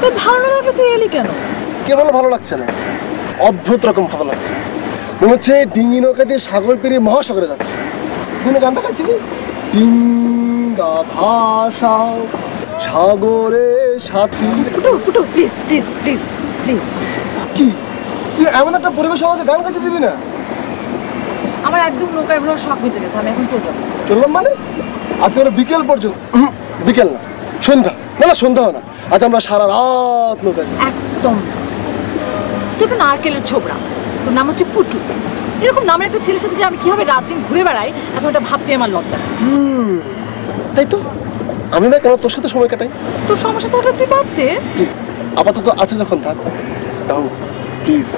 তোর ভালো না লাগলে তুই এলি কেন? কে বলো ভালো লাগছে না? অদ্ভুত রকম ভালো লাগছে। মনে হচ্ছে ডিঙি নৌকা দিয়ে সাগর পেরিয়ে মহাসাগরে যাচ্ছে। তুমি গানটা গাচ্ছিলি? ডিঙ্গা ভাষা সাগরে সাথী। Putu please please please please. কি তুই এমন একটা পরিবেশ আমাকে গান গাইতে দিবি না? আমার একদম নৌকায় ভ্রমণ শখ মিটে গেছে, আমি এখন চলে যাবো। চললাম মানে? আজকে আমরা বিকেল পর্যন্ত, বিকেল না সন্ধ্যা, না সন্ধ্যা না, আজ আমরা সারা রাত নৌকায়। একদম। তুই একটা নারকেলের ছোবড়া, তোর নাম হচ্ছে পুটু। এরকম নামের একটা ছেলের সাথে যে আমি কিভাবে রাত দিন ঘুরে বেড়াই, এখন এটা ভাবতে আমার লজ্জা আছে। তাই তো, আমি না কেন তোর সাথে সময় কাটাই? তোর সমস্যা থাকলে তুই ভাবতে। প্লিজ আপাতত আছে যখন থাক। প্লিজ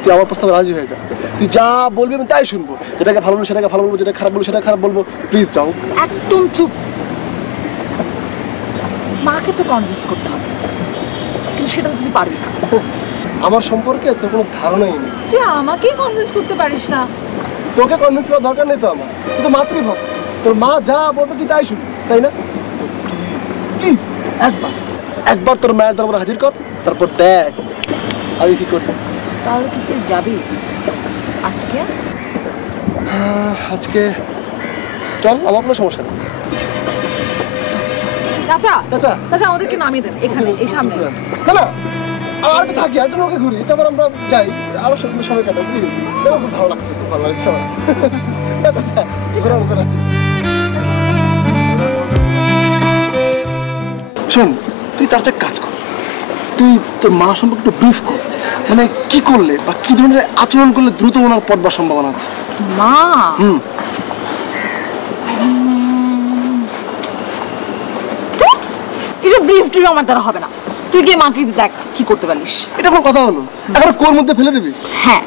তুই আমার প্রস্তাবে রাজি হয়ে যা। তুই যা বলবি আমি তাই শুনবো। যেটাকে ভালো বলবো সেটাকে ভালো বলবো, যেটা খারাপ বলবো সেটা খারাপ বলবো। প্লিজ যাও। একদম চুপ। মাকে তো কনভিন্স করতে হবে, কিন্তু সেটা তো তুই পারবি না। আমার সম্পর্কে তোর কোনো ধারণাই নেই। তুই আমাকেই কনভিন্স করতে পারিস না। তোকে কনভিন্স করার দরকার নেই তো আমার। তুই তো মাতৃভক্ত, তোর মা যা বলবে তুই তাই শুনবি, তাই না? প্লিজ একবার তোর মায়ের দরবারে হাজির কর, তারপর দেখ আমি কি করি। তাহলে কি তুই যাবি আজকে? আজকে চল, আমার কোনো সমস্যা নেই। চাচা চাচা চাচা আমাদেরকে নামিয়ে দেন এখানে, এই সামনে। না না আর একটু থাকি, আর একটু নৌকে ঘুরি, তারপর আমরা যাই আরো সময় কাটাই। প্লিজ, খুব ভালো লাগছে, খুব ভালো লাগছে আমার। চাচা শোন, তুই তার চেয়ে কাজ কর। তুই তোর মা সম্পর্কে একটু ব্রিফ কর, মানে কি করলে বা কি ধরনের আচরণ করলে দ্রুত ওনার পড়বার সম্ভাবনা আছে। মা এসব ব্রিফ ট্রিফ আমার দ্বারা হবে না। তুই গিয়ে মাকে দেখ কি করতে পারিস। এটা কোনো কথা হলো? এখন কোর মধ্যে ফেলে দিবি? হ্যাঁ,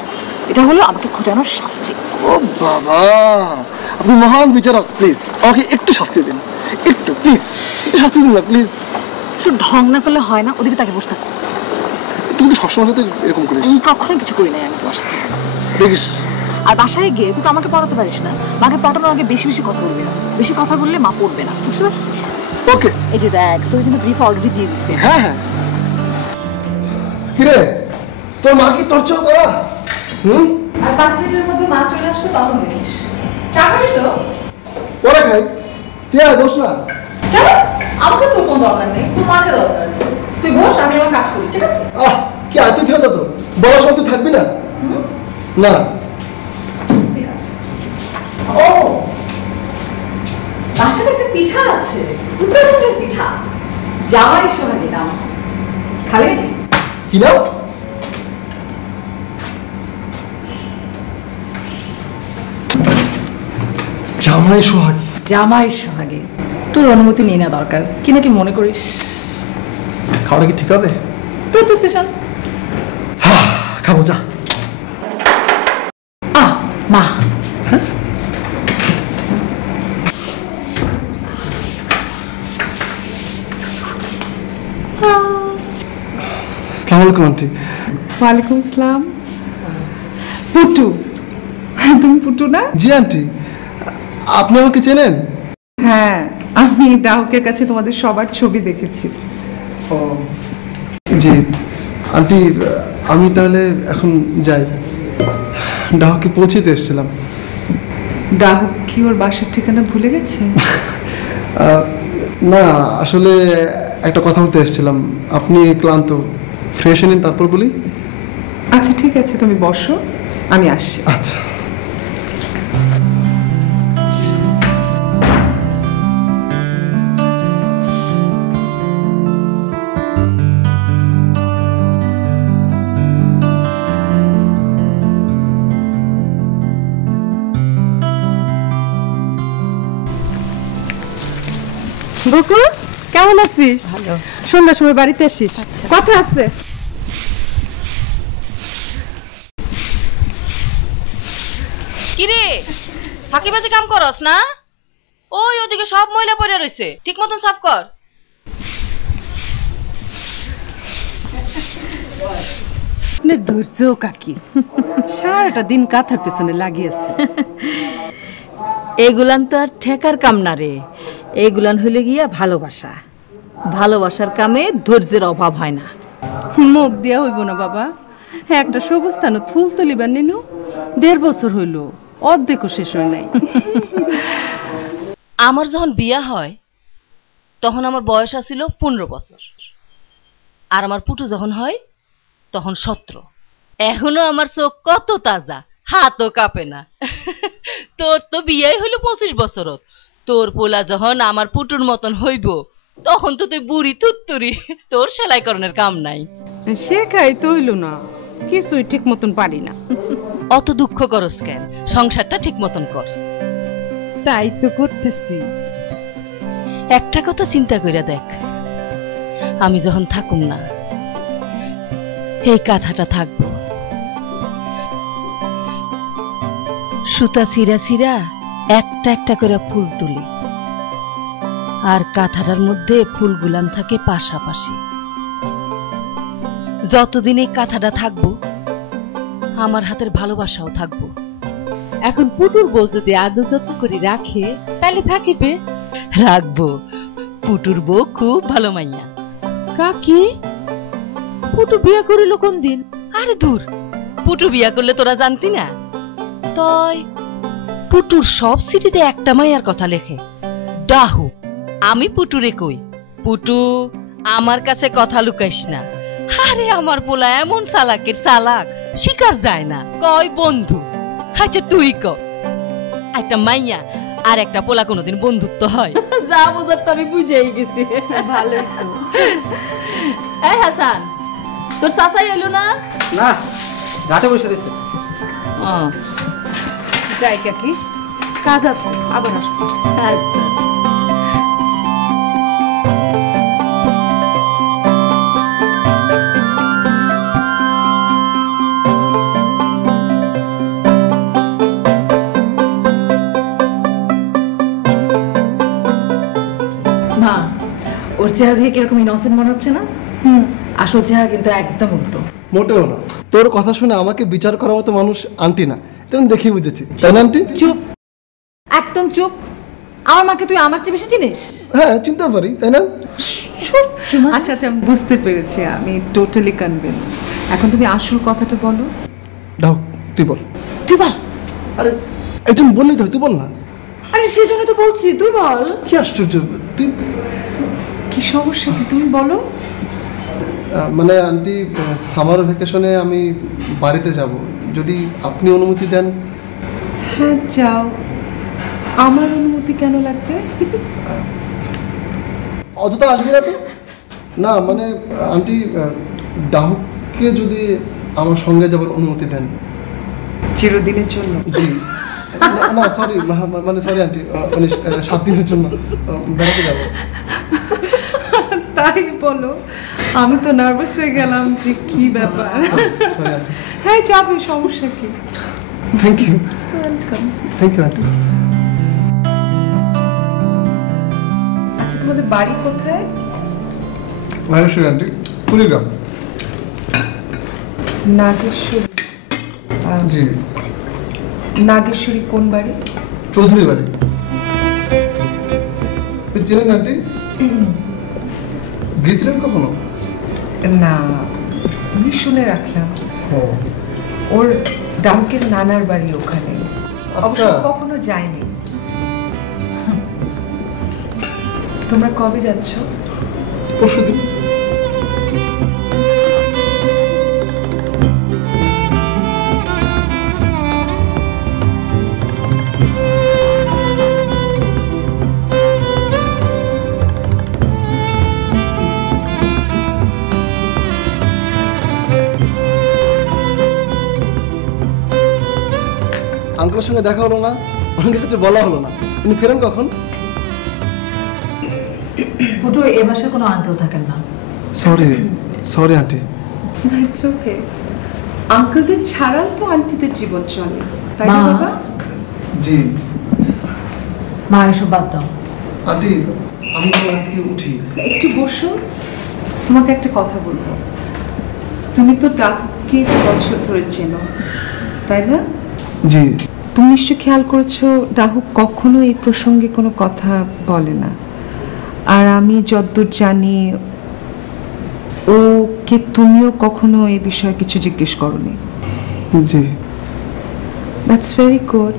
এটা হলো আমাকে খোঁজানোর শাস্তি। ও বাবা, আপনি মহান বিচারক। প্লিজ আমাকে একটু শাস্তি দিন, একটু প্লিজ, একটু শাস্তি দিন না প্লিজ। একটু ঢং না করলে হয় না? ওদিকে তাকে বসে থাক। তুমি তো সবসময় তো এরকম করিস। আমি কখনো কিছু করি নাই, আমি তোমার সাথে দেখিস। আর বাসায় গিয়ে তুই তো আমাকে পড়াতে পারিস না। মাকে পড়ানোর আগে বেশি বেশি কথা বলবি না। বেশি কথা বললে মা পড়বে না, বুঝতে পারছিস? ওকে। এই যে দেখ, তুই কিন্তু ব্রিফ অলরেডি দিয়ে দিচ্ছে। হ্যাঁ হ্যাঁ। কিরে তোর মা কি তোর চেয়েও করা? আর 5 মিনিটের মধ্যে মা চলে আসবে, তখন দেখিস। চা খাবি তো? পরে খাই, তুই আর বস না। কেন? আমাকে তোর কোনো দরকার নেই, তোর মাকে দরকার। তুই বস, আমি আমার কাজ করি, ঠিক আছে? কি আতিথেয়তা তো, বড় সময় তুই থাকবি না? না ঠিক আছে। ও বাসায় একটা পিঠা আছে, দুটো পিঠা, জামাই সোহাগী নাম। খালি কি নাম? জামাই সোহাগী। জামাই সোহাগী। তোর অনুমতি নিয়ে না দরকার, কি নাকি মনে করিস? খাওয়াটা কি ঠিক হবে? তোর ডিসিশন। খাবো, যা। মা আসসালামু আলাইকুম আন্টি। ওয়ালাইকুম আসসালাম। পুটু, তুমি পুটু না? জি আন্টি, আপনি আমাকে চেনেন? হ্যাঁ, আমি ডাউকের কাছে তোমাদের সবার ছবি দেখেছি। ও জি আন্টি, আমি তাহলে এখন যাই। ডাউকে পৌঁছতে এসেছিলাম। ডাউক কি ওর বাসার ঠিকানা ভুলে গেছে? না, আসলে একটা কথা বলতে এসেছিলাম। আপনি ক্লান্ত, ফ্রেশ নিন তারপর বলি। আচ্ছা ঠিক আছে, তুমি বসো, আমি আসছি। আচ্ছা। বকু, কেমন আছিস? ভালো। সন্ধ্যার সময় বাড়িতে আসিস, কথা আছে। কিরে ফাঁকিবাজি কাম করস না? ওই ওদিকে সব ময়লা পড়ে রইছে, ঠিক মতন সাফ কর। আপনার ধৈর্য কাকি, সারাটা দিন কাঁথার পেছনে লাগিয়েছে। এগুলান তো আর ঠেকার কাম না রে, এইগুলান হইলে গিয়া ভালোবাসা। ভালোবাসার কামে ধৈর্যের অভাব হয় না। মুখ দিয়া হইব না বাবা। একটা সবুজ স্থানত ফুল তুলিবার নিনু 1.5 বছর হইল, অর্ধেকও শেষ হয় নাই। আমার যখন বিয়া হয় তখন আমার বয়স আছিল 15 বছর, আর আমার পুটু যখন হয় তখন 17। এখনো আমার চোখ কত তাজা, হাতও কাঁপে না। তোর তো বিয়াই হইল 25 বছরত, তোর পোলা যখন আমার পুটুর মতন হইব তখন তো তুই বুড়ি তুত্তুরি, তোর সেলাইকরণের কাম নাই। শেখাই তো হইল না, কিছুই ঠিক মতন পারি না। অত দুঃখ করস কেন? সংসারটা ঠিক মতন কর। তাই তো করতেছি। একটা কথা চিন্তা কইরা দেখ, আমি যখন থাকুম না এই কাঁথাটা থাকবো, সুতা ছিঁড়া ছিঁড়া একটা একটা করে ফুল তুলি, আর কাঁথাটার মধ্যে ফুলগুলান থাকে পাশাপাশি। যতদিন এই কাঁথাটা থাকবো আমার হাতের ভালোবাসাও থাকবো। এখন পুটুর বউ যদি আদর যত্ন করে রাখে তাহলে থাকিবে। রাখবো, পুটুর বউ খুব ভালো মাইয়া। কাকি, পুটু বিয়া করিল কোন দিন? আরে দূর, পুটু বিয়া করলে তোরা জানতি না? তয় পুটুর সব চিঠিতে একটা মাইয়ার কথা লেখে, ডাহু। আমি পুটুরে কই, পুটু আমার কাছে কথা লুকাইস না। আরে আমার পোলা এমন চালাকের চালাক, শিকার যায় না, কয় বন্ধু। আচ্ছা তুই ক, একটা মাইয়া আর একটা পোলা কোনোদিন বন্ধুত্ব হয়? যা বোঝার তো আমি বুঝেই গেছি। ভালোই তো। এই হাসান, তোর চাচাই এলো না? না, ঘাটে বসে রয়েছে। যাই কাকি, কাজ আছে, আবার আসবো। আচ্ছা। মা, ওর চেহারা দেখে কিরকম ইনোসেন্ট মনে হচ্ছে না? আসল চেহারা কিন্তু একদম উল্টো। মোটেও না। তোর কথা শুনে আমাকে বিচার করার মতো মানুষ আন্টি না, এটা আমি দেখেই বুঝেছি, তাই না আন্টি? চুপ, একদম চুপ। আমার মাকে তুই আমার চেয়ে বেশি চিনিস? হ্যাঁ, চিনতে পারি, তাই না? আচ্ছা আচ্ছা, বুঝতে পেরেছি, আমি টোটালি কনভিন্সড। এখন তুমি আসল কথাটা বলো। দাও, তুই বল। তুই বল। আরে একজন বললেই তো হয়, তুই বল না। আরে সেই জন্য তো বলছি, তুই বল। কি আশ্চর্য, তুই। কি সমস্যা কি, তুমি বলো। মানে আন্টি, সামার ভ্যাকেশনে আমি বাড়িতে যাব, যদি আপনি অনুমতি দেন। হ্যাঁ যাও, আমার অনুমতি কেন লাগবে? অযথা আসবি না তো? না মানে আন্টি, ডাহুককে যদি আমার সঙ্গে যাবার অনুমতি দেন। চিরদিনের জন্য? জি। না সরি, মানে সরি আন্টি, মানে 7 দিনের জন্য বেড়াতে যাবো। তাই বলো? আমি তো নার্ভাস হয়ে গেলাম যে কি ব্যাপার। Sorry aunty. হ্যাঁ যাবে, সমস্যা কি? Thank you. Welcome. Thank you aunty. আচ্ছা, তোমাদের বাড়ি কোথায়? নাগেশ্বরী আন্টি, কুড়িগ্রাম। নাগেশ্বরী? জি। নাগেশ্বরী কোন বাড়ি? চৌধুরী বাড়ি। চেনেন আন্টি? গিয়েছিলেন কখনো? না, আমি শুনে রাখলাম। ওর ডাউকের নানার বাড়ি ওখানে, অবশ্য কখনো যায়নি। তোমরা কবে যাচ্ছ? পরশুদিন। আঙ্কেলের সঙ্গে দেখা হলো না, অনেক কিছু বলা হলো না। উনি ফেরেন কখন? পুটু, এ বাসায় কোনো আঙ্কেল থাকেন না। Sorry aunty. It's okay. আঙ্কেলদের ছাড়াও তো আন্টিদের জীবন চলে, তাই না বাবা? জি। মা, এসব বাদ দাও। আন্টি, আমি আজকে উঠি। একটু বসো, তোমাকে একটা কথা বলবো। তুমি তো ডাককে বছর ধরে চেনো, তাই না? জি। তুমি নিশ্চয় খেয়াল করেছো ডাহু কখনো এই প্রসঙ্গে কোনো কথা বলে না। আমি যতদূর জানি ওকে তুমিও কখনো এই বিষয়ে কিছু জিজ্ঞেস করনি। জি। That's very good.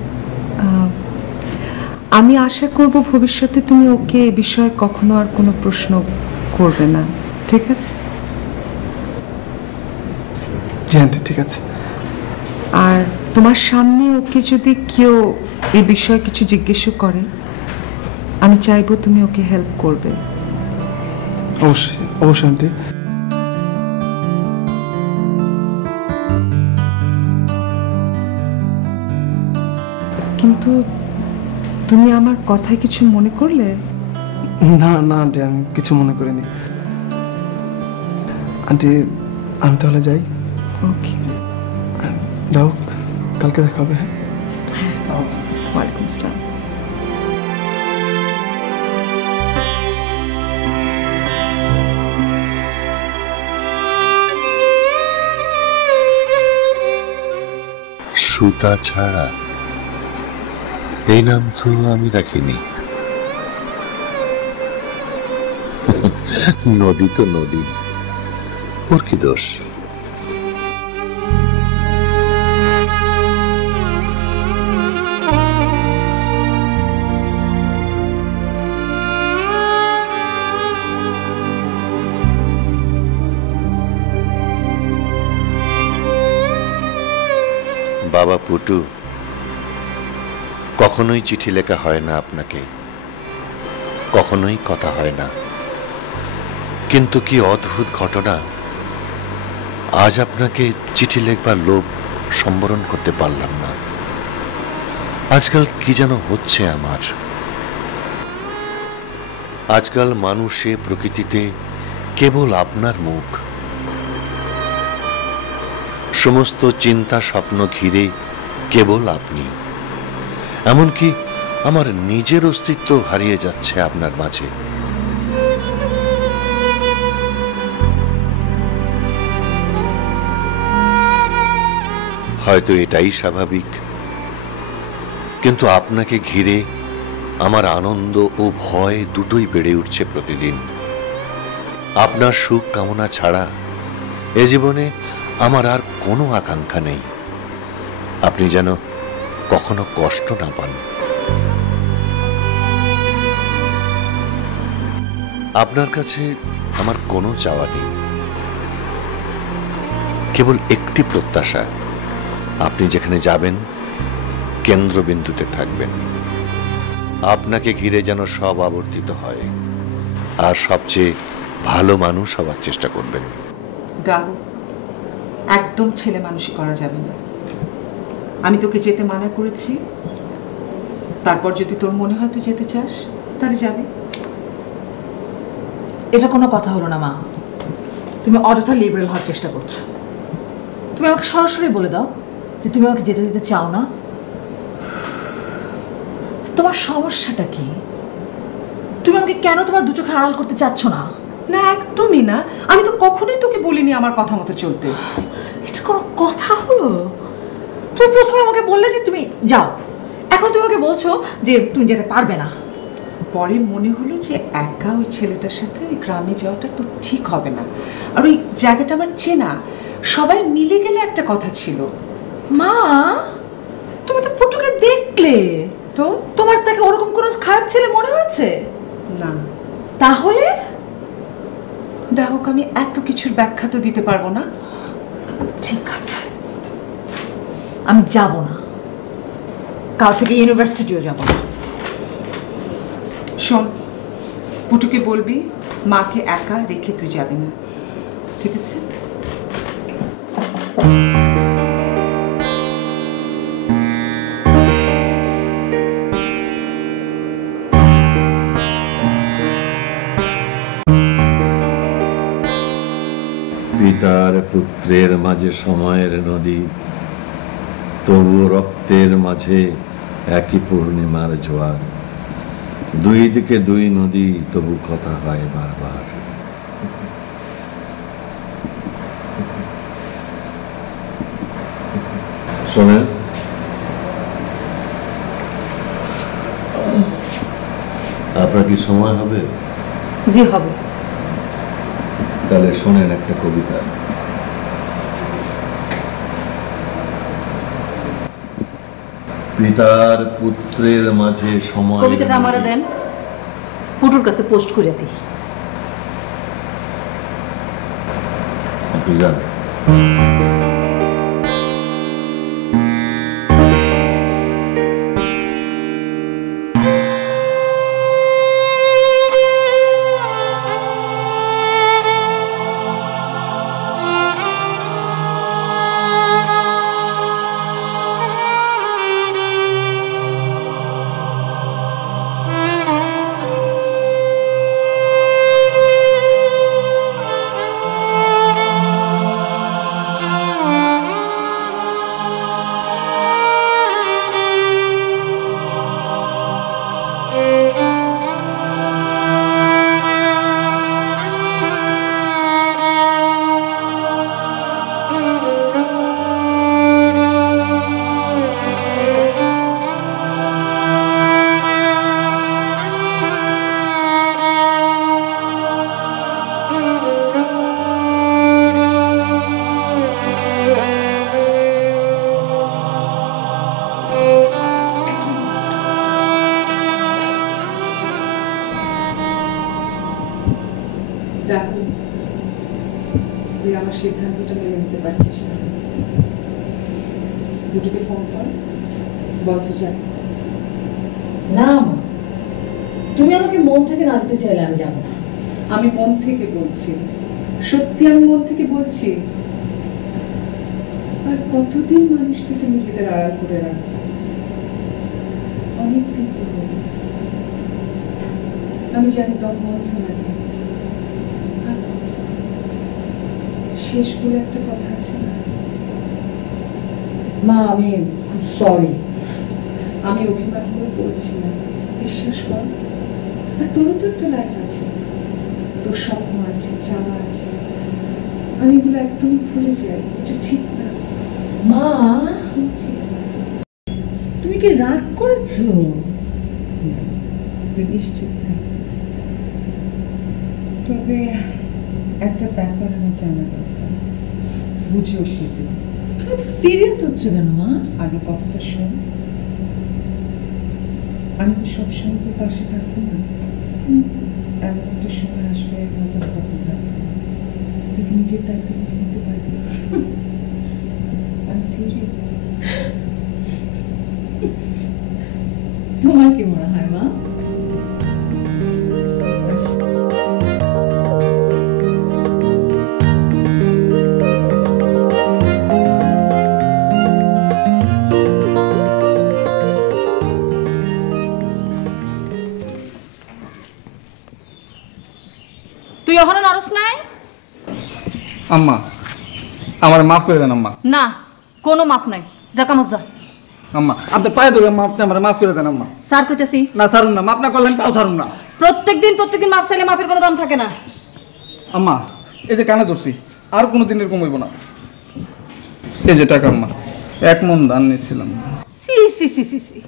আমি আশা করব ভবিষ্যতে তুমি ওকে এ বিষয়ে কখনো আর কোনো প্রশ্ন করবে না, ঠিক আছে? জি আন্টি, ঠিক আছে। আর তোমার সামনে ওকে যদি কেউ এই বিষয়ে কিছু জিজ্ঞেস করে, আমি চাইবো তুমি ওকে হেল্প করবে। অবশ্যই অবশ্যই আন্টি। কিন্তু তুমি আমার কথায় কিছু মনে করলে? না না আন্টি, আমি কিছু মনে করিনি আন্টি। আমি তাহলে যাই। ওকে, যাও, কালকে দেখা হবে। হ্যাঁ, ওয়ালাইকুম আসসালাম। সুতা ছাড়া এই নাম তো আমি রাখিনি। নদী তো নদী, ওর কি দোষ? বাবা পুটু, কখনোই চিঠি লেখা হয় না আপনাকে, কখনোই কথা হয় না, কিন্তু কি অদ্ভুত ঘটনা, আজ আপনাকে চিঠি লেখবার লোভ সম্বরণ করতে পারলাম না। আজকাল কি যেন হচ্ছে আমার। আজকাল মানুষে প্রকৃতিতে কেবল আপনার মুখ, সমস্ত চিন্তা স্বপ্ন ঘিরে কেবল আপনি। এমনকি আমার নিজের অস্তিত্ব হারিয়ে যাচ্ছে আপনার মাঝে। হয়তো এটাই স্বাভাবিক, কিন্তু আপনাকে ঘিরে আমার আনন্দ ও ভয় দুটোই বেড়ে উঠছে প্রতিদিন। আপনার সুখ কামনা ছাড়া এ জীবনে আমার আর কোনো আকাঙ্ক্ষা নেই। আপনি যেন কখনো কষ্ট না পান। আপনার কাছে আমার কোনো চাওয়া নেই, কেবল একটি প্রত্যাশা, আপনি যেখানে যাবেন কেন্দ্রবিন্দুতে থাকবেন। আপনাকে ঘিরে যেন সব আবর্তিত হয়, আর সবচেয়ে ভালো মানুষ হওয়ার চেষ্টা করবেন। ডাহু, একদম ছেলে মানুষই করা যাবে না। আমি তোকে যেতে মানা করেছি, তারপর যদি তোর মনে হয় তুই যেতে চাস তাহলে যাবি। এটা কোনো কথা হলো না মা, তুমি অযথা লিবারেল হওয়ার চেষ্টা করছো। তুমি আমাকে সরাসরি বলে দাও যে তুমি আমাকে যেতে দিতে চাও না। তোমার সমস্যাটা কি? তুমি আমাকে কেন তোমার দু চোখে আড়াল করতে চাচ্ছ না? না, একদমই না। আমি তো কখনোই তোকে বলিনি আমার কথা মতো চলতে। এটা কোনো কথা হলো? তুমি প্রথমে আমাকে বললে যে তুমি যাও, এখন তুমি আমাকে বলছো যে তুমি যেতে পারবে না। পরে মনে হলো যে একা ওই ছেলেটার সাথে ওই গ্রামে যাওয়াটা তো ঠিক হবে না, আর ওই জায়গাটা আমার চেনা, সবাই মিলে গেলে একটা কথা ছিল। মা, তুমি তো পুটুকে দেখলে তো, তোমার তাকে ওরকম কোনো খারাপ ছেলে মনে হয়েছে? না। তাহলে ডাহুক, আমি এত কিছুর ব্যাখ্যা তো দিতে পারবো না। ঠিক আছে, আমি যাব না, কাল থেকে ইউনিভার্সিটিও যাব না। শোন, পুটুকে বলবি মাকে একা রেখে তুই যাবি না, ঠিক আছে? পিতার পুত্রের মাঝে সময়ের নদী, তবু রক্তের মাঝে একই পূর্ণিমার জোয়ার। দুই দিকে দুই নদী, তবু কথা হয় বারবার। শোনেন, আপনার কি সময় হবে? জি হবে। তাহলে শোনেন একটা কবিতা। পিতার পুত্রের মাঝে সময়। কবিতাটা আমারে দেন, পুটুর কাছে পোস্ট করে দিই। আপনি যান। তুই আমার সিদ্ধান্তটা মেনে নিতে পারছিস না। দুটোকে ফোন কর, বল তো যাই। না মা, তুমি আমাকে মন থেকে না দিতে চাইলে আমি যাবো না। আমি মন থেকে বলছি, সত্যি আমি মন থেকে বলছি। আর কতদিন মানুষ থেকে নিজেদের আড়াল করে রাখবো? অনেকদিন তো হলো। আমি জানি দম বন্ধ লাগে, শেষ বলে একটা কথা আছে না? মা আমি খুব সরি। আমি অভিমান করে বলছি না, বিশ্বাস কর। আর তোরও তো একটা লাইফ আছে, তোর স্বপ্ন আছে, চাওয়া আছে। আমি এগুলো একদমই ভুলে যাই, এটা ঠিক না মা। ঠিক না। তুমি কি রাগ করেছো? তুই নিশ্চিত থাক। তবে একটা ব্যাপার আমার জানা দরকার, বুঝে উঠতে দিই। তুমি তো সিরিয়াস হচ্ছ কেন মা? আগে কথাটা শোন। আমি তো সবসময় তোর পাশে থাকবো না, এমন একটা সময় আসবে হয়তো তখন থাকবো। তুই কি নিজের দায়িত্ব বুঝে নিতে পারবি? আমি সিরিয়াস। তোমার কি মনে হয় মা? তুই এখনো নরস নাই? আম্মা আমার মাফ করে দেন আম্মা। না, কোনো মাপ নাই। যা কামত যা। আম্মা আপনি পায়ে ধরে আম্মা, আপনি আমার মাফ করে দেন আম্মা। স্যার কইতেছি না ছাড়ুন না, মাফ না করলেন তাও ছাড়ুন না। প্রত্যেকদিন মাপ চাইলে মাপের কোনো দাম থাকে না। আম্মা এই যে কানে ধরছি, আর কোনো দিন এরকম হইব না। এই যে টাকা আম্মা, 1 মণ ধান নিয়েছিলাম। সি সি সি সি সি,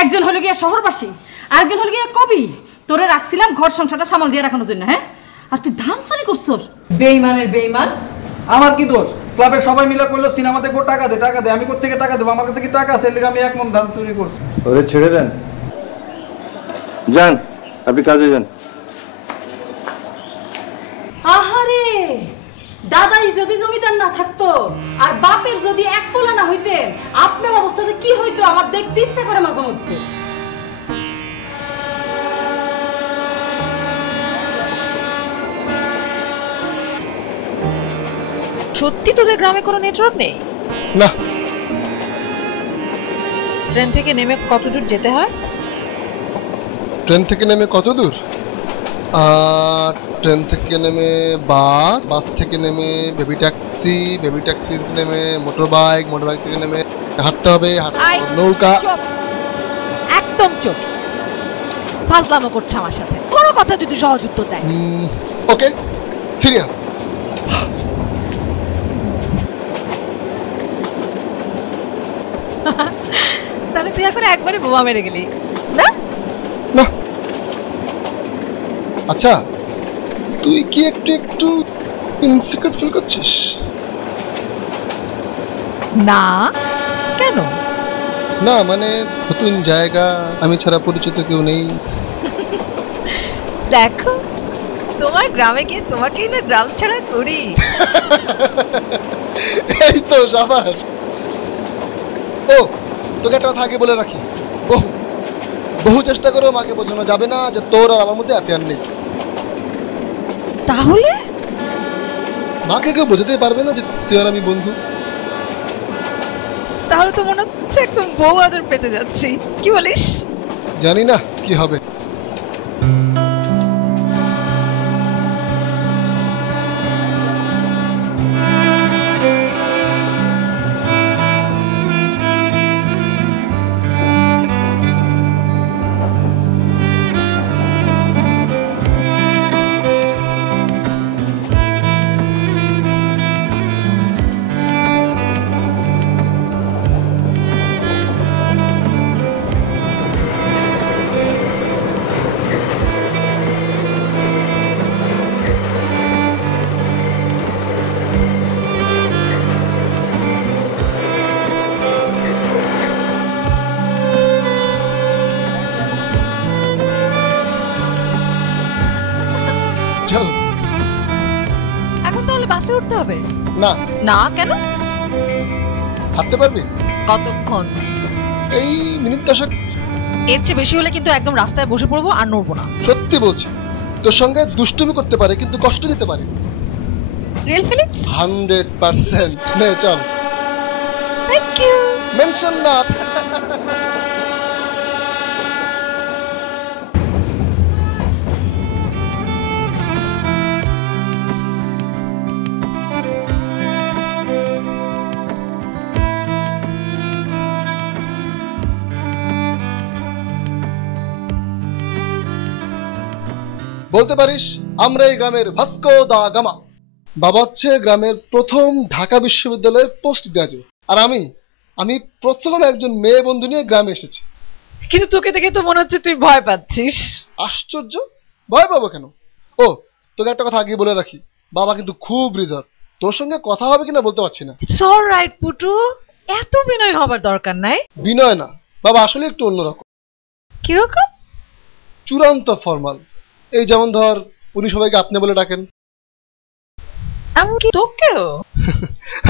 একজন হলো গিয়া শহরবাসী, আরেকজন হলো গিয়া কবি। তোরে রাখছিলাম ঘর সংসারটা সামাল দিয়ে রাখানোর জন্য, হ্যাঁ? আর তুই ধান চুরি করছস। বেঈমানের বেঈমান। আমার কি দোষ? ক্লাবের সবাই মিলে কইলো সিনেমা দেখবো, টাকা দে টাকা দে। আমি কোত্থেকে টাকা দেবো? আমার কাছে কি টাকা আছে? এর লেগে আমি 1 মণ ধান চুরি করছি। ওরে ছেড়ে দেন, যান আপনি কাজে যান। আহারে, দাদাই যদি জমিদার না থাকতো আর বাপের যদি এক পোলা না হইতেন, আপনার অবস্থাতে কি হইতো আমার দেখতে ইচ্ছা করে মাঝে মধ্যে। সত্যি তোদের গ্রামে কোনো নেটওয়ার্ক নেই? না। ট্রেন থেকে নেমে কত দূর যেতে হয়? ট্রেন থেকে নেমে কত দূর? ট্রেন থেকে নেমে বাস থেকে নেমে বেবি ট্যাক্সি থেকে নেমে মোটর বাইক থেকে নেমে হাঁটতে হবে, নৌকা। একদম চোখ ফাজলামো করছে আমার সাথে। কোনো কথা যদি সহজ উত্তর দেয়। ওকে, সিরিয়াস। তাহলে তুই এখন একবারে বোমা মেরে গেলি না? না। আচ্ছা তুই কি একটু একটু ইনসিকিউর ফিল করছিস? না, কেন? না মানে নতুন জায়গা, আমি ছাড়া পরিচিত কেউ নেই। দেখো, তোমার গ্রামে গিয়ে তোমাকেই না গ্রাম ছাড়া করি। এই তো সাবাস। ও তোকে একটা কথা আগে বলে রাখি, বহু চেষ্টা করেও মাকে বোঝানো যাবে না যে তোর আর আমার মধ্যে অ্যাফেয়ার নেই। তাহলে মাকে কেউ বোঝাতে পারবে না যে তুই আর আমি বন্ধু। তাহলে তো মনে হচ্ছে একদম বউ আদর পেতে যাচ্ছি, কি বলিস? জানি না কি হবে। চল। এখন তাহলে বাসে উঠতে হবে? না। না কেন? হাঁটতে পারবি? কতক্ষণ? এই মিনিট 10। এর চেয়ে বেশি হলে কিন্তু একদম রাস্তায় বসে পড়বো আর নড়বো না। সত্যি বলছি, তোর সঙ্গে দুষ্টুমি করতে পারে কিন্তু কষ্ট দিতে পারে। Real feeling? 100%। নে চল। Thank you. মেনশন না। বলতে পারিস আমরা এই গ্রামের ভাস্কো দা গামা। বাবা হচ্ছে গ্রামের প্রথম ঢাকা বিশ্ববিদ্যালয়ের পোস্ট গ্রাজুয়েট, আর আমি প্রথম একজন মেয়ে বন্ধু নিয়ে গ্রামে এসেছি। কিন্তু তোকে দেখে তো মনে হচ্ছে তুই ভয় পাচ্ছিস। আশ্চর্য, ভয় পাবো কেন? ও তোকে একটা কথা আগে বলে রাখি, বাবা কিন্তু খুব রিজার্ভ। তোর সঙ্গে কথা হবে কিনা বলতে পারছি না। ইটস অলরাইট পুটু, এত বিনয় হবার দরকার নাই। বিনয় না, বাবা আসলে একটু অন্যরকম। কিরকম? চূড়ান্ত ফর্মাল। এই যেমন ধর, উনি সবাইকে আপনি বলে ডাকেন। এমনকি তোকেও?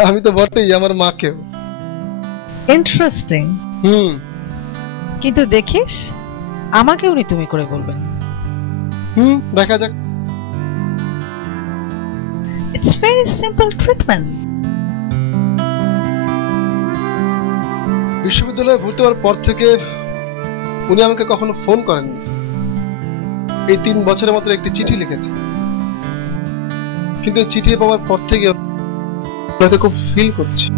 আমি তো বটেই, আমার মাকেও। ইন্টারেস্টিং। কিন্তু দেখিস, আমাকে উনি তুমি করে বলবেন। দেখা যাক। It's very simple treatment. বিশ্ববিদ্যালয়ে ভর্তি হওয়ার পর থেকে উনি আমাকে কখনো ফোন করেননি। এই 3 বছরের মাত্র একটি চিঠি লিখেছে, কিন্তু এই চিঠি পাওয়ার পর থেকে ওনাকে খুব ফিল করছি।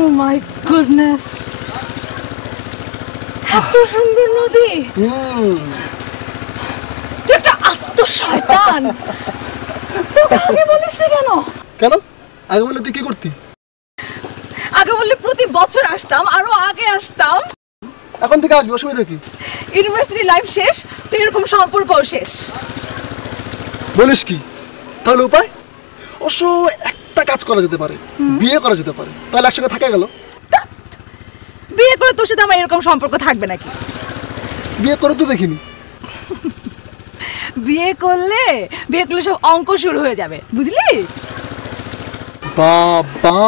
Oh my goodness, এত সুন্দর নদী। তুই একটা আস্ত শয়তান। তোকে আগে বলিস না কেন? কেন? আগে বললে তুই কি করতি? আগে বললে প্রতি বছর আসতাম, আরো আগে আসতাম। এখন থেকে আসবি, অসুবিধা কি? ইউনিভার্সিটি লাইফ শেষ, তো এরকম সম্পর্কও শেষ। বলিস কি? তাহলে উপায়? অবশ্য একটা কাজ করা যেতে পারে, বিয়ে করা যেতে পারে, তাহলে একসঙ্গে থাকা গেল। বিয়ে করলে তোর সাথে আমার এরকম সম্পর্ক থাকবে নাকি? বিয়ে করে তো দেখিনি। বিয়ে করলে সব অঙ্ক শুরু হয়ে যাবে, বুঝলি? বাবা,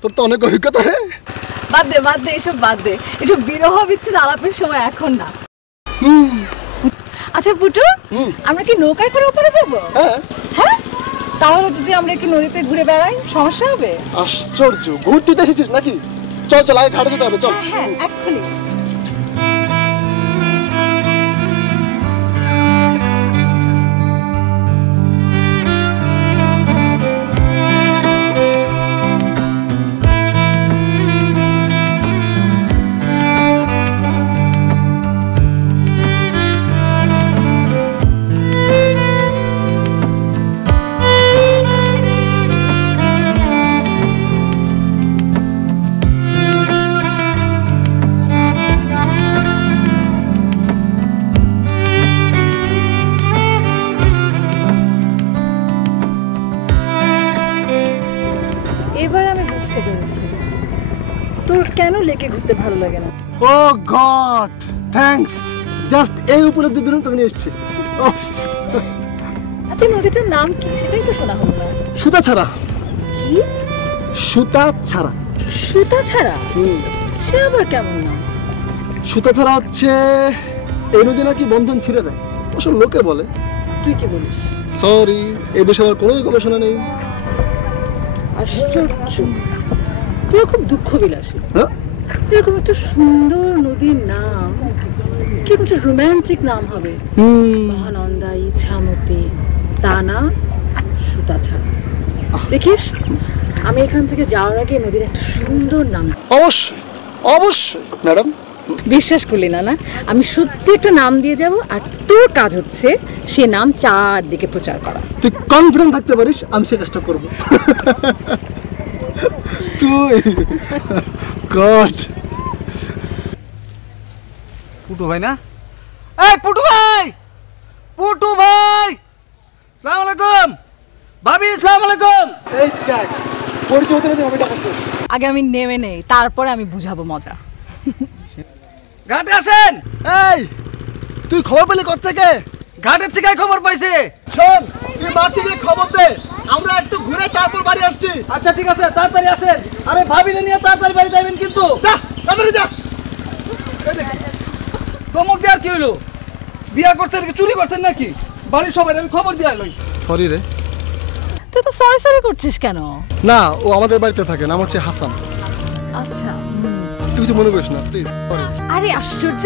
তোর তো অনেক অভিজ্ঞতা রে। বাদ দে এসব বাদ দে, এসব বিরহ বিচ্ছেদ আলাপের সময় এখন না। আচ্ছা পুটু, আমরা কি নৌকায় করে উপরে যাবো? হ্যাঁ, তাহলে যদি আমরা একটু নদীতে ঘুরে বেড়াই সমস্যা হবে? আশ্চর্য, ঘুরতে এসেছিস নাকি? চল চল, আগে ঘাটে যেতে হবে, চল। হ্যাঁ এক্ষুনি। থেকে ঘুরতে ভালো লাগে না। ও গড, থ্যাঙ্কস। জাস্ট এই উপলব্ধির জন্য তুমি এসেছি। আচ্ছা নদীটার নাম কি সেটাই তো শোনা হলো না। সুতা ছাড়া। কি? সুতা ছাড়া। সুতা ছাড়া? সে আবার কেমন না? সুতা ছাড়া হচ্ছে এই নদী নাকি বন্ধন ছিঁড়ে দেয়, আসলে লোকে বলে। তুই কি বলিস? সরি, এই বিষয়ে আমার কোনো গবেষণা নেই। আশ্চর্য, তুই খুব দুঃখ বিলাসী। হ্যাঁ, এরকম একটা সুন্দর নদীর নাম কি একটা রোমান্টিক নাম হবে, মহানন্দা, ইছামতি, তা না সুতা ছাড়া। দেখিস আমি এখান থেকে যাওয়ার আগে নদীর একটা সুন্দর নাম। অবশ্যই অবশ্যই ম্যাডাম। বিশ্বাস করলি না? না, আমি সত্যি একটা নাম দিয়ে যাব, আর তোর কাজ হচ্ছে সে নাম চারদিকে প্রচার করা। তুই কনফিডেন্ট থাকতে পারিস, আমি সে কাজটা করবো। তুই গড। পুটু ভাই না? এই পুটু ভাই, পুটু ভাই, আসসালামু আলাইকুম। ভাবি আসসালামু আলাইকুম। এই দেখ, পরিচয় হতে হবে টাকা শেষ। আগে আমি নেমে নেই, তারপরে আমি বুঝাবো মজা। ঘাটে আসেন। এই তুই খবর পেলি কোথা থেকে? ঘাটের থেকে খবর পাইছে। শোন, তুই বাকিকে খবর দে, আমরা একটু ঘুরে তারপর বাড়ি আসছি। আচ্ছা ঠিক আছে, তাড়াতাড়ি আসেন। আরে ভাবিনে নিয়ে তাড়াতাড়ি বাড়ি যাবেন কিন্তু। যা তাড়াতাড়ি যা। তোমক দেওয়ার কি হইলো? বিয়া করছেন কি চুরি করছেন নাকি? বাড়ির সবাই আমি খবর দিয়ে আইলই। সরি রে। তুই তো সরি সরি করছিস কেন? না, ও আমাদের বাড়িতে থাকে, নাম হচ্ছে হাসান। আচ্ছা, তুই কিছু মনে করিস না প্লিজ। সরি। আরে আশ্চর্য,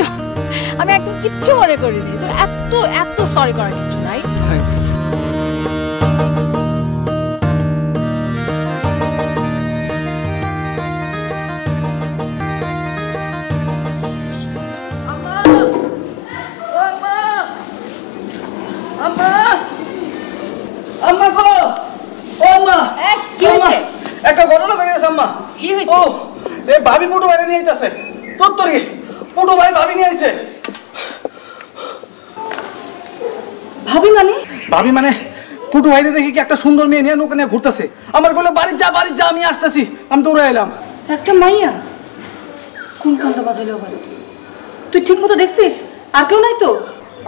আমি একদম কিচ্ছু মনে করিনি। তোর এত এত সরি করার কিছু নাই। থ্যাঙ্কস। কি হয়েছে? একটা ঘটনা বেড়ে গেছে আম্মা। কি হয়েছে? ও এই ভাবি পুটু ভাই নিয়ে আইতাছে। তোর পুটু ভাই ভাবি নিয়ে আইছে। ভাবি মানে? ভাবি মানে পুটু ভাইরে দেখি কি একটা সুন্দর মেয়ে নিয়ে নৌকা নিয়ে ঘুরতেছে। আমার বলে বাড়ি যা আমি আসতেছি। আমি দৌড়ে এলাম। একটা মাইয়া? কোন কাণ্ড বাজাইলো আবার? তুই ঠিক মতো দেখছিস? আর কেউ নাই তো?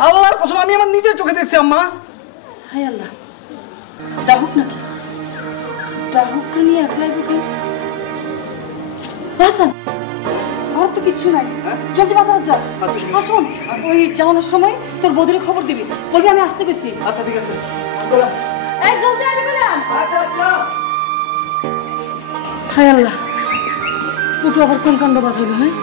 আল্লাহর কসম আমি আমার নিজের চোখে দেখছি আম্মা। হায় আল্লাহ, ডাহুক নাকি? ডাহুকটা নিয়ে একলাই বুকে হাসান, ঘর তো কিচ্ছু নাই। জলদি বাজার যা। আসুন, ওই যাওয়ানোর সময় তোর বৌদির খবর দিবি, বলবি আমি আসতে গেছি। আচ্ছা ঠিক আছে। এই জলদি আনি বললাম। আচ্ছা আচ্ছা। হায় আল্লাহ, পুটু আবার কোন কাণ্ড বাঁধাইলো? হ্যাঁ,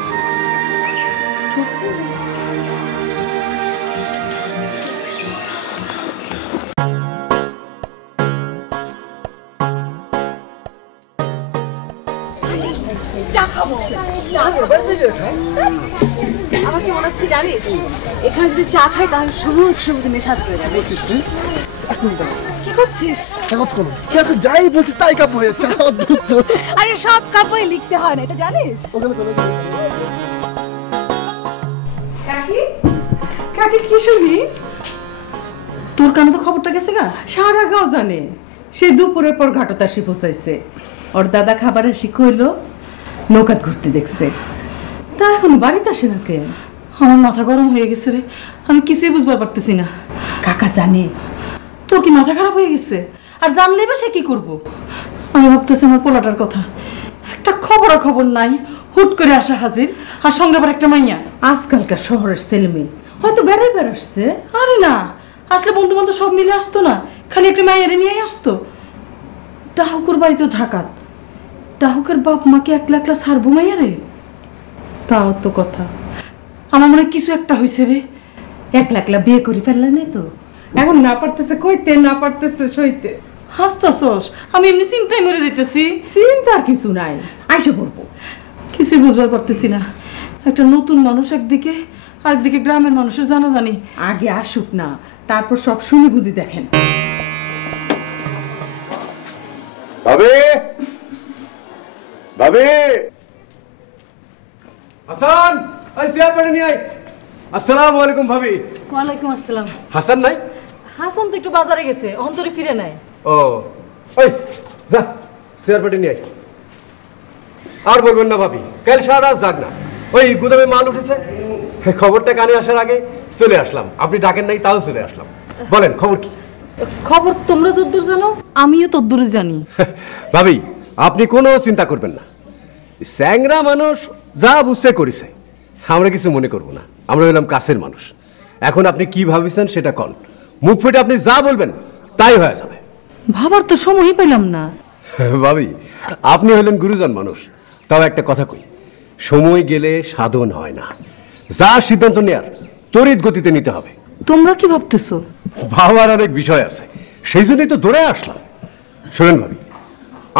চা খাবো। আমার কি মনে হচ্ছে জানিস, এখানে যদি চা খাই তাহলে সবুজ সবুজ নেশা ধরে যাবে। বলছিস তুই? এক মিনিট দাঁড়া। কি করছিস? কাগজ কলম। কি তুই যাই বলছিস তাই কাপ হয়ে যাচ্ছে। অদ্ভুত তো। আরে সব কাপড়ে লিখতে হয় না, এটা জানিস? ওখানে চলে যা। কাকি, কাকি কি শুনি? তোর কানে তো খবরটা গেছে না? সারা গাঁও জানে, সে দুপুরের পর ঘাটত আসি পৌঁছাইছে। ওর দাদা খাবার আসি কইলো নৌকাত ঘুরতে দেখছে, তা এখন বাড়িতে আসে না কেন? আমার মাথা গরম হয়ে গেছে রে, আমি কিছুই বুঝবার পারতেছি না। কাকা জানে? তোর কি মাথা খারাপ হয়ে গেছে? আর জানলে বা সে কি করবো? আমি ভাবতেছি আমার পোলাটার কথা। একটা খবর নাই, হুট করে আসা হাজির, আর সঙ্গে আবার একটা মাইয়া। আজকালকার শহরের ছেলে মেয়ে হয়তো বেড়াইবার আসছে। আরে না, আসলে বন্ধু বান্ধব সব মিলে আসতো না, খালি একটা মাইয়ারে নিয়ে আসতো। ডাহুকুর বাড়ি তো ঢাকাত, ডাহুকের বাপ মাকে একলা একলা ছাড়বো মাইয়ারে? তাও তো কথা। আমার মনে হয় কিছু একটা হয়েছে রে। একলা একলা বিয়ে করে ফেললে নাই তো? এখন না পারতেছে কইতে, না পারতেছে সইতে। হাসতাছস? আমি এমনি চিন্তায় মরে দিতেছি। চিন্তার কিছু নাই, আইসে পড়বো। কিছুই বুঝবার পারতেছি না। একটা নতুন মানুষ একদিকে, আরেকদিকে গ্রামের মানুষের জানাজানি। আগে আসুক না, তারপর সব শুনি বুঝি দেখেন। ভাবি, ভাবি, হাসান, এই চেয়ার পেড়ে নিয়ে আয়। আসসালামু আলাইকুম ভাবি। ওয়ালাইকুম আসসালাম। হাসান নাই? হাসান তো একটু বাজারে গেছে, অন্তরে ফিরে নাই। ও, ওই যা চেয়ার পেড়ে নিয়ে আয়। আর বলবেন না ভাবি, কাল সারা রাত জাগ না, ওই গুদামে মাল উঠেছে, খবরটা কানে আসার আগে চলে আসলাম। আপনি ডাকেন নাই, তাও চলে আসলাম। বলেন খবর কি? খবর তোমরা যদ্দূর জানো আমিও তদ্দূরে জানি। ভাবি আপনি কোনো চিন্তা করবেন না, স্যাংরা মানুষ যা বুঝছে করেছে, আমরা কিছু মনে করব না। আমরা হলাম কাছের মানুষ। এখন আপনি কি ভাবিছেন সেটা কন, মুখ ফুটে আপনি যা বলবেন তাই হয়ে যাবে। ভাবার তো সময়ই পেলাম না। ভাবি আপনি হলেন গুরুজন মানুষ, তাও একটা কথা কই, সময় গেলে সাধন হয় না। যা সিদ্ধান্ত নেয়ার তড়িৎ গতিতে নিতে হবে। তোমরা কি ভাবতেছো? ভাবার অনেক বিষয় আছে, সেই জন্যই তো দৌড়ে আসলাম। শোনেন ভাবি,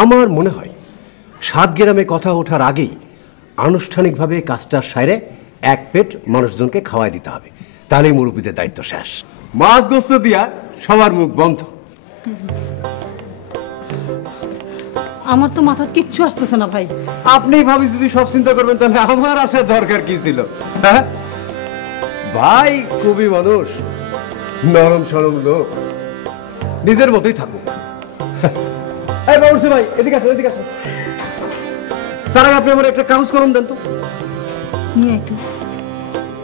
আমার মনে হয় 7 গ্রামে কথা ওঠার আগেই আনুষ্ঠানিকভাবে কাজটা সাইরে এক পেট মানুষজনকে খাওয়াই দিতে হবে, তাহলেই মুরব্বীদের দায়িত্ব শেষ। মাছ গোস্ত দিয়া সবার মুখ বন্ধ। আমার তো মাথা কিচ্ছু আসতেছে না ভাই। আপনি ভাবি যদি সব চিন্তা করবেন তাহলে আমার আসার দরকার কি ছিল? হ্যাঁ ভাই খুবই মানুষ, নরম সরম লোক, নিজের মতোই থাকুক। এই বাবুর্চি ভাই এদিকে আসুন, এদিকে আসুন। তার আগে আপনি আমার একটা কাগজ কলম দেন তো। নিয়ে আইতো।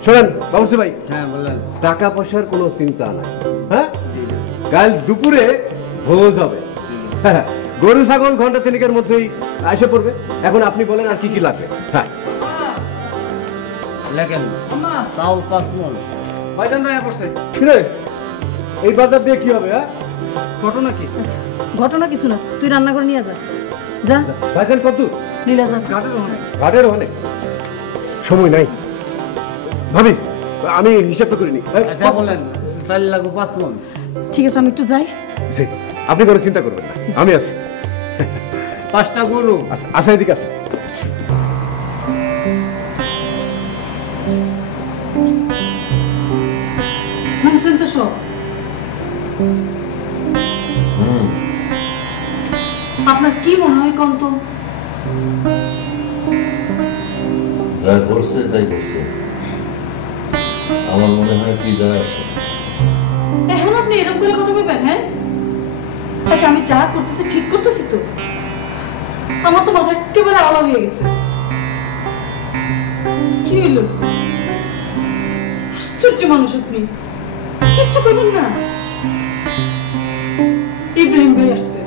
শোনেন বাবুর্চি ভাই, হ্যাঁ বলেন। টাকা পয়সার কোনো চিন্তা নাই। হ্যাঁ কাল দুপুরে ভোজ হবে। গরু ছাগল ঘন্টা 3-এর মধ্যেই এসে পড়বে। এখন আপনি বলেন আর কি কি লাগবে। হ্যাঁ লেখেন চাউল 5 মণ। ভাইজান রায় পড়ছে। শুনে এই বাজার দিয়ে কি হবে? হ্যাঁ ঘটনা কি? ঘটনা কিছু না, তুই রান্না করে নিয়ে যা। যা ভাইজান কত? লীলা যা। ঘাটের ওখানে সময় নাই ভাবি, আমি হিসাবটা করে নি। আচ্ছা বলেন, চাল লাগবে 5 মণ। ঠিক আছে আমি একটু যাই। আপনি কোনো চিন্তা করবেন না, আমি আছি। 5টা গরু। আচ্ছা এদিকে আসুন। শুনছেন তো সব? আপনার কি মনে হয় কোন তো? যা করছে তাই করছে, আমার মনে হয় কি যায় আসে। এখন আপনি এরকম করে কথা কইবেন? হ্যাঁ আচ্ছা আমি যা করতেছি ঠিক করতেছি তো? আমার তো মাথা একেবারে আলা হয়ে গেছে। কি হইলো? আশ্চর্য মানুষ আপনি, কিচ্ছু কইবেন না। ইব্রাহিম ভাই আসছে,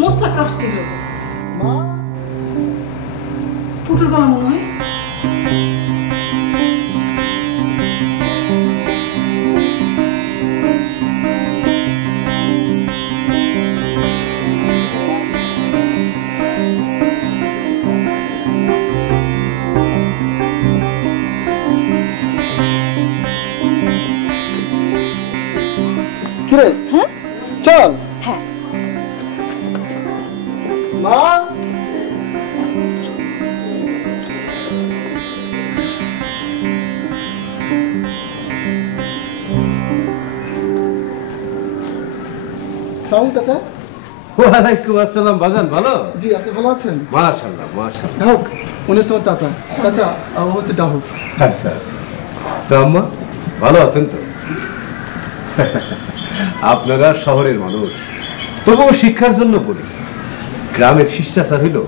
মোস্তাক আসছিল, পুটুর গলা মনে হয়। কিরে চল। মা সালাম চাচা। ওয়ালাইকুম আসসালাম। বাজান ভালো? জি আপনি ভালো আছেন? মাশাআল্লাহ মাশাআল্লাহ। ডাহুক উনি হচ্ছে আমার চাচা। চাচা ও হচ্ছে ডাহুক। আচ্ছা আচ্ছা। তো আম্মা ভালো আছেন তো? আপনারা শহরের মানুষ, তবুও শিক্ষার জন্য বলি, গ্রামের শিষ্টাচার হইল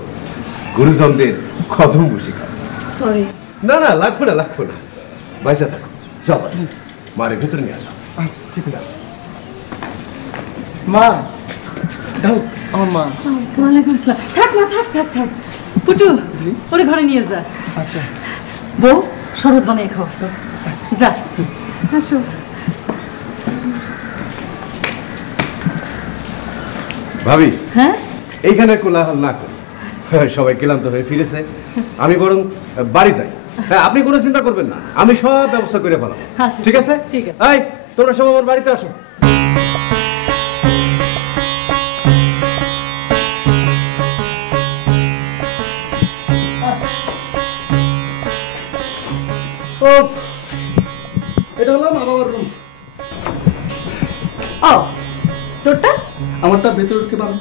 গুরুজনদের কদম শিক্ষা। সরি। না না লাগবে না, লাগবে না। বাইসা থাকো, যাও মারে ভেতরে নিয়ে আসো। আচ্ছা ঠিক আছে। মা ডাহুক আমার মা। ওয়ালাইকুম আসসালাম। থাক না, থাক থাক থাক। পুটু ওরে ঘরে নিয়ে যা। আচ্ছা বউ শরবত বানিয়ে খাও। যা আসো। ভাবি হ্যাঁ এইখানে কোলাহল না করো, সবাই ক্লান্ত হয়ে ফিরেছে, আমি বরং বাড়ি যাই। হ্যাঁ আপনি কোনো চিন্তা করবেন না, আমি সব ব্যবস্থা করে ফেলাম। ঠিক আছে? ঠিক আছে। এই তোমরা সব আমার বাড়িতে আসো। এটা হলো মা বাবার রুম। ও তোরটা? আমারটা ভেতরে ঢুকে পাবো।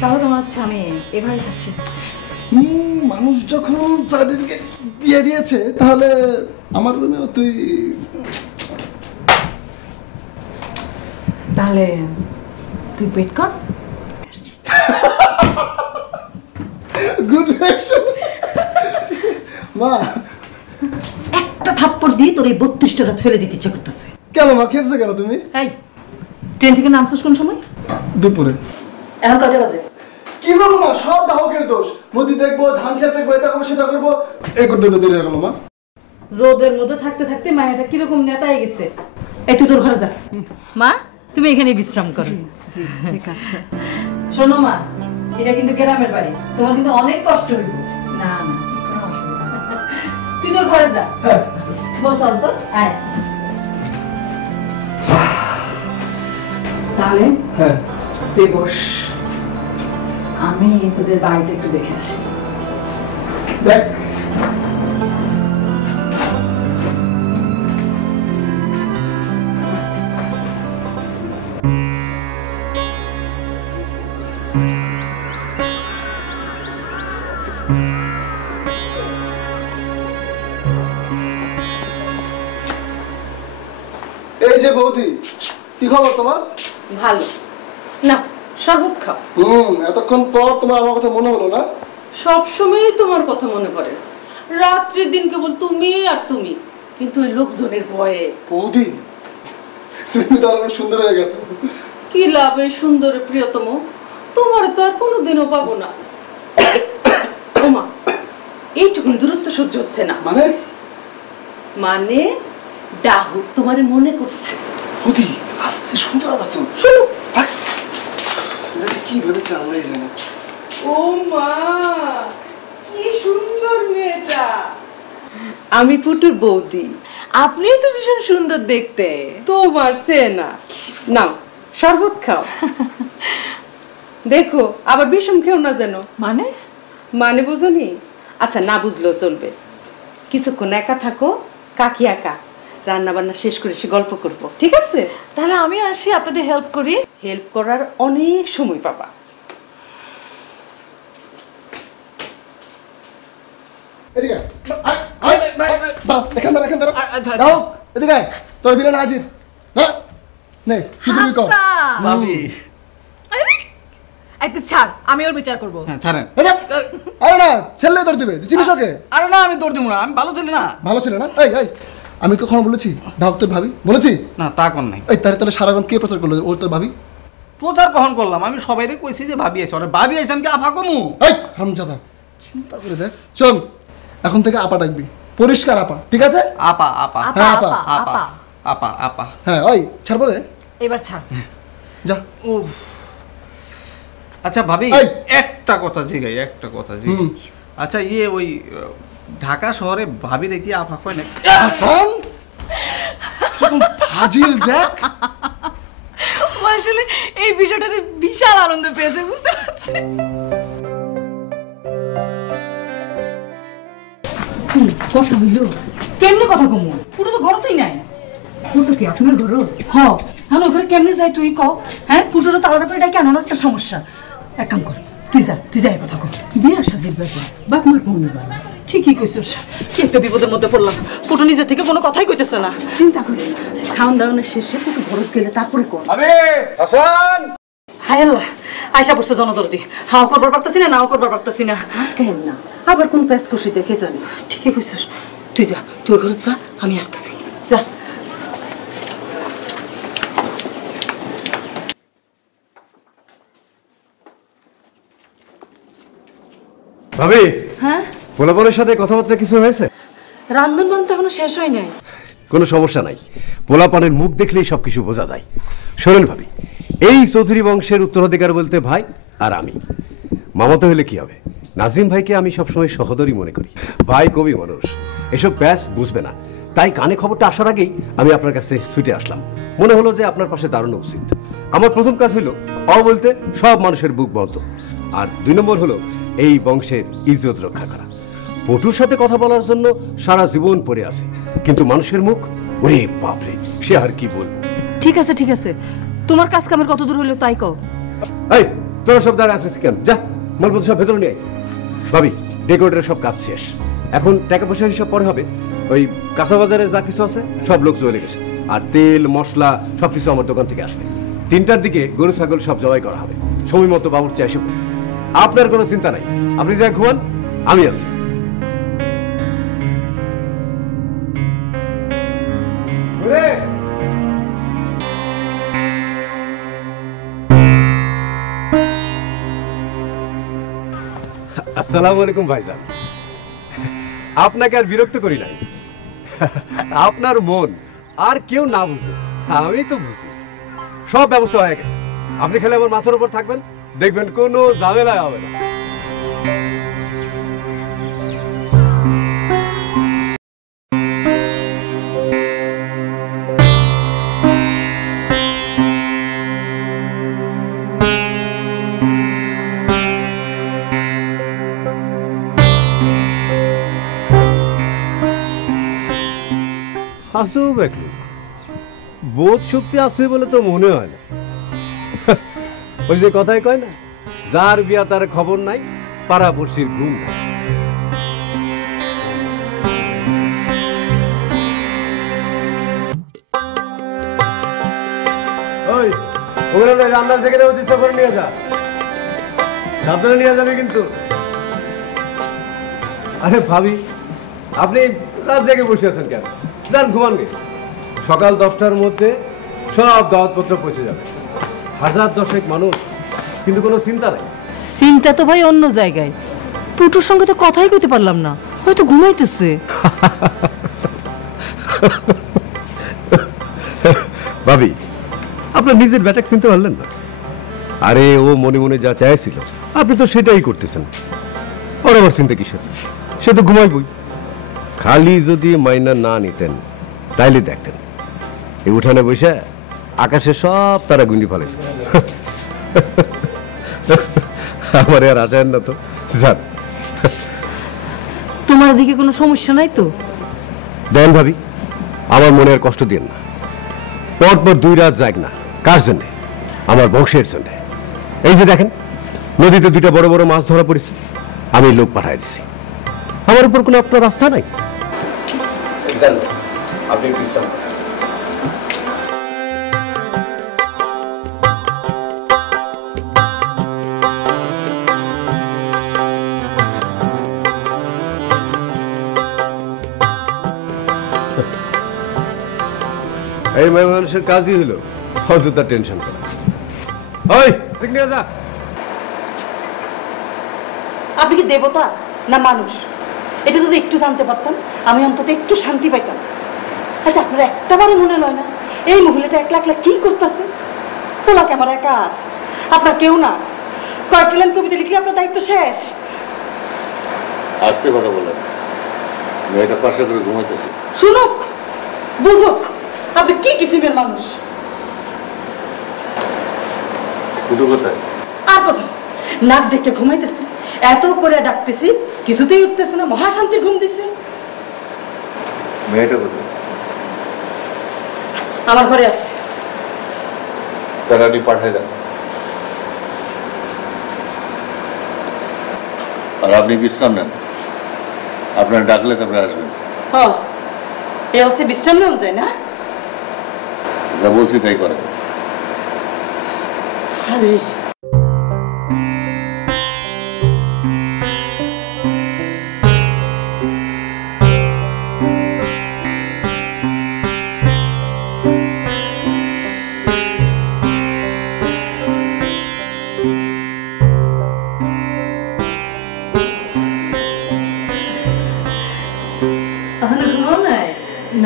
তাহলে তোমার হচ্ছে আমি এখানে থাকছি। মানুষ যখন সার্টিফিকেট দিয়ে দিয়েছে তাহলে আমার রুমেও তুই। তাহলে তুই ওয়েট কর। মা একটা থাপ্পড় দিয়ে তোর এই 32টা রাত ফেলে দিতে ইচ্ছা করতেছে। কেন মা খেপছে কেন তুমি? এই ট্রেন থেকে নামছিস কোন সময়? দুপুরে। এখন কয়টা বাজে? কি করবো মা, সব গ্রাহকের দোষ। নদী দেখবো, ধান খেত দেখবো, এটা করবো সেটা করবো, এই করতে দেরি হয়ে গেল মা। রোদের মধ্যে থাকতে থাকতে মায়াটা কিরকম নেতায় গেছে। এই তুই তোর ঘরে যা, মা তুমি এখানে বিশ্রাম করো। জি ঠিক আছে। শোনো মা, এটা কিন্তু গ্রামের বাড়ি, তোমার কিন্তু অনেক কষ্ট হইব। না না তুই তোর ঘরে যা। বসল তো আয়। তাহলে হ্যাঁ তুই বস, আমি তোদের বাড়িটা একটু দেখে আসি। দেখ এই যে বৌদি, কি খবর তোমার? ভালো না, শরবত খাও। এতক্ষণ পর তোমার আমার কথা মনে হলো না? সব সময়ই তোমার কথা মনে পড়ে, রাত্রি দিন কেবল তুমি আর তুমি, কিন্তু ওই লোকজনের ভয়ে। বৌদি তুমি তো আরো সুন্দর হয়ে গেছো। কি লাভ এই সুন্দরে প্রিয়তম, তোমার তো আর কোনোদিনও পাবো না। ওমা, এইটুকুন দূরত্ব সহ্য হচ্ছে না। মানে? মানে ডাহু তোমার মনে করছে। বৌদি আস্তে শুনতে হবে তো। শুনো, কি ভেবেছে আল্লাহ জানে। ও মা, কি সুন্দর মেয়েটা। আমি পুটুর বৌদি, আপনি তো ভীষণ সুন্দর দেখতে। তোমার চেনা নাও, শরবত খাও। দেখো আবার বিষম খেও না যেন। মানে? মানে বুঝনি? আচ্ছা না বুঝলেও চলবে, কিছুক্ষণ একা থাকো, কাকি একা রান্না বান্না শেষ করে সে গল্প করবো, ঠিক আছে? তাহলে আমি আসি, আপনাদের হেল্প করি। হেল্প করার অনেক সময় পাবা। এদিকে এদিকে তোর বিরান হাজির। নে কি তুমি কর ভাবি। একটু ছাড়, আমি ওর বিচার করবো। হ্যাঁ ছাড়েন। আরে না, ছেলে তোর দিবে, চিনিস ওকে? আরে না, আমি দৌড় দিব না, আমি ভালো ছেলে না। ভালো ছিল না? এই এই আমি কখনো বলেছি ডাক তোর ভাবি? বলেছি না, তা কোন নাই। এই তাহলে সারাক্ষণ কে প্রচার করলো ওর তোর ভাবি? প্রচার কখন করলাম? আমি সবাইরে কইছি যে ভাবি আছে, ওরে ভাবি আছে, আমি কি আফা কমু? এই হারামজাদা, চিন্তা করে দেখ। শোন, এখন থেকে আপা ডাকবি, পরিষ্কার আপা, ঠিক আছে? আপা আপা হ্যাঁ আপা আপা আপা আপা। হ্যাঁ ওই ছাড়বো রে, এবার ছাড়। যা। আচ্ছা ভাবি, একটা কথা জিগাই, একটা কথা জিগাই। আচ্ছা ইয়ে ওই ঢাকা শহরে ভাবি রেখে আফা কয় না? হাসান ফাজিল দেখ, আসলে এই বিষয়টাতে বিশাল আনন্দ পেয়েছে, বুঝতে পারছি। কথা হইল? কেমনে কথা কমু? পুরো তো ঘরতেই নাই। পুটু কি আপনার ঘর? হ্যাঁ, এখন ওখানে কেমনে যাই তুই কও? হ্যাঁ, পুজোটা তো আলাদা করে ডাকি আনার একটা সমস্যা। এক কাম কর, তুই যা কথা কর। বিয়া শাদির ব্যাপার, বাপ মার কোন ব্যাপার? ঠিকই কইছিস, কি একটা বিপদের মধ্যে পড়লাম। পুটু নিজের থেকে কোনো কথাই কইতেছে না। চিন্তা করি না, খাওয়ান দাওয়ানের শেষে পুটু ঘর গেলে তারপরে কর। হাসান, হায় আল্লাহ, আয়সা পড়ছে জনদরদি। হাও করবার পারতাছি না, নাও করবার পারতাছি না। কেন না, আবার কোন প্যাস কষি দেখে জানি। ঠিকই কইছিস, তুই যা, তুই ঘরে যা, আমি আসতেছি, যা। ভাবি, হ্যাঁ, পোলাপনের সাথে কথাবার্তা কিছু হয়েছে? রান্ধন বান তো এখনো শেষ হয় নাই। কোনো সমস্যা নাই, পোলাপানের মুখ দেখলেই সবকিছু বোঝা যায়। শোনেন ভাবি, এই চৌধুরী বংশের উত্তরাধিকার বলতে ভাই আর আমি। মামাতো হলে কি হবে, নাজিম ভাইকে আমি সবসময় সহোদরই মনে করি। ভাই কবি মানুষ, এসব ব্যাস বুঝবে না, তাই কানে খবরটা আসার আগেই আমি আপনার কাছে ছুটে আসলাম। মনে হলো যে আপনার পাশে দাঁড়ানো উচিত। আমার প্রথম কাজ হলো বলতে সব মানুষের বুক বন্ধ, আর 2 নম্বর হলো এই বংশের ইজ্জত রক্ষা করা। পটুর সাথে কথা বলার জন্য সারা জীবন পড়ে আছে, কিন্তু মানুষের মুখ, ওরে বাপরে, সে আর কি বল। ঠিক আছে ঠিক আছে, তোমার কাজ কামের কত দূর হলো তাই কও। এই তোরা সব দাঁড়া আছিস কেন? যা, মালপত্র সব ভেতরে নিয়ে আয়। ভাবি, ডেকোরেটের সব কাজ শেষ, এখন টাকা পয়সার হিসাব পরে হবে। ওই কাঁচা বাজারে যা কিছু আছে সব লোক চলে গেছে, আর তেল মশলা সবকিছু আমার দোকান থেকে আসবে। 3টার দিকে গরু ছাগল সব জবাই করা হবে, সময় মতো বাবুর্চি এসে। আপনার কোনো চিন্তা নাই, আপনি যা ঘুমান, আমি আছি। আসসালামু আলাইকুম ভাইজান। আপনাকে আর বিরক্ত করি নাই। আপনার মন আর কেউ না বুঝে, আমি তো বুঝি। সব ব্যবস্থা হয়ে গেছে। আপনি খালি আমার মাথার উপর থাকবেন, দেখবেন কোনো ঝামেলা হবে না। আজব এক লোক, বোধ শক্তি আছে বলে তো মনে হয় না। ওই যে কথাই কয় না, যার বিয়া তার খবর নাই, পাড়াপড়শির ঘুম নাই। ওই ওগুলো রান্নার জায়গাটা উচিত করে নিয়ে যা, সাবধানে নিয়ে যাবে কিন্তু। আরে ভাবি, আপনি রাত জেগে বসে আছেন কেন? যান ঘুমান গে। সকাল 10টার মধ্যে সব দাওয়াতপত্র পৌঁছে যাবে। 1010 মানুষ, কিন্তু কোনো চিন্তা নাই। চিন্তা তো ভাই অন্য জায়গায়। পুটুর সঙ্গে তো কথাই কইতে পারলাম না, হয়তো ঘুমাইতেছে। ভাবি, আপনার নিজের ব্যাটাক চিনতে পারলেন না? আরে ও মনে মনে যা চাইছিল আপনি তো সেটাই করতেছেন। ওর আবার চিন্তা কিসের? সে তো ঘুমাইবই। খালি যদি মাইনা না নিতেন তাইলে দেখতেন এই উঠানে বসে আকাশে সব তারা গুন্ডি ফেলে। আমার আর আসায়েন না তো। যান। তোমার দিকে কোনো সমস্যা নাই তো? দেন ভাবি, আমার মনে আর কষ্ট দিন না। পরপর 2 রাত যাক না। কার জন্যে? আমার বংশের জন্যে। এই যে দেখেন, নদীতে 2টা বড় বড় মাছ ধরা পড়েছে, আমি লোক পাঠাই দিচ্ছি। আমার উপর কোনো আপনার রাস্তা নাই। আপনি বিশ্রাম করেন। এই মেয়ে মানুষের কাজই হলো অযথা টেনশন করা। ওই ঠিক নিয়ে যা। আপনি কি দেবতা না মানুষ? এটা যদি একটু জানতে পারতাম, আমি অন্তত একটু শান্তি পাইতাম। আচ্ছা, আপনার একটাবারও মনে হয় না এই মহিলাটা একলা একলা কি করতেছে? ওলাকে আমার একা, আপনার কেউ না। কয়েকটা লাইন কবিতা লিখলে আপনার দায়িত্ব শেষ। আস্তে কথা বলেন, মেয়েটা পাশে করে ঘুমাইতেছে। শুনুক, বুঝুক আপনি কি কিসিমের মানুষ। আর কোথায়? নাক দেখে ঘুমাইতেছে, এত করে ডাকতেছি কিছুতেই উঠতেছে না, মহাশান্তির ঘুম দিছে। মেয়েটা কোথায়? আমার ঘরে আছে। তাড়াতাড়ি পাঠায় দেন। আর আপনি বিশ্রাম নেন, আপনার ডাকলে তারপরে আসবেন। এই অবস্থায় বিশ্রাম নেওয়া যায় না? যা বলছি তাই করেন। আরে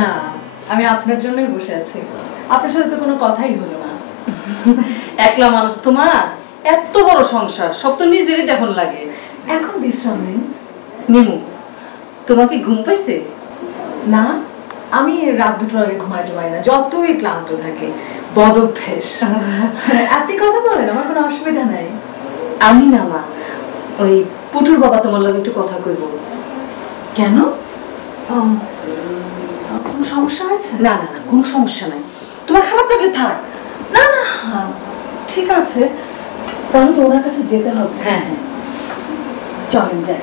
না, আমি আপনার জন্যই বসে আছি। আপনার সাথে তো কোনো কথাই হলো না। একলা মানুষ তোমার, এত বড় সংসার, সব তো নিজেরই দেখুন লাগে। এখন বিশ্রাম নিন। নিমু, তোমার কি ঘুম পাইছে? না, আমি রাত 2টোর আগে ঘুমাই না, যতই ক্লান্ত থাকে। বদ অভ্যেস। আপনি কথা বলেন, আমার কোনো অসুবিধা নাই। আমি না মা, ওই পুটুর বাবা তোমার লাগে একটু কথা কইব। কেন? কোনো সমস্যা আছে? না না না, কোনো সমস্যা নাই। তোমার খারাপ লাগলে থাক। না না, ঠিক আছে, তাহলে তো ওনার কাছে যেতে হবে। হ্যাঁ হ্যাঁ, চলেন যাই।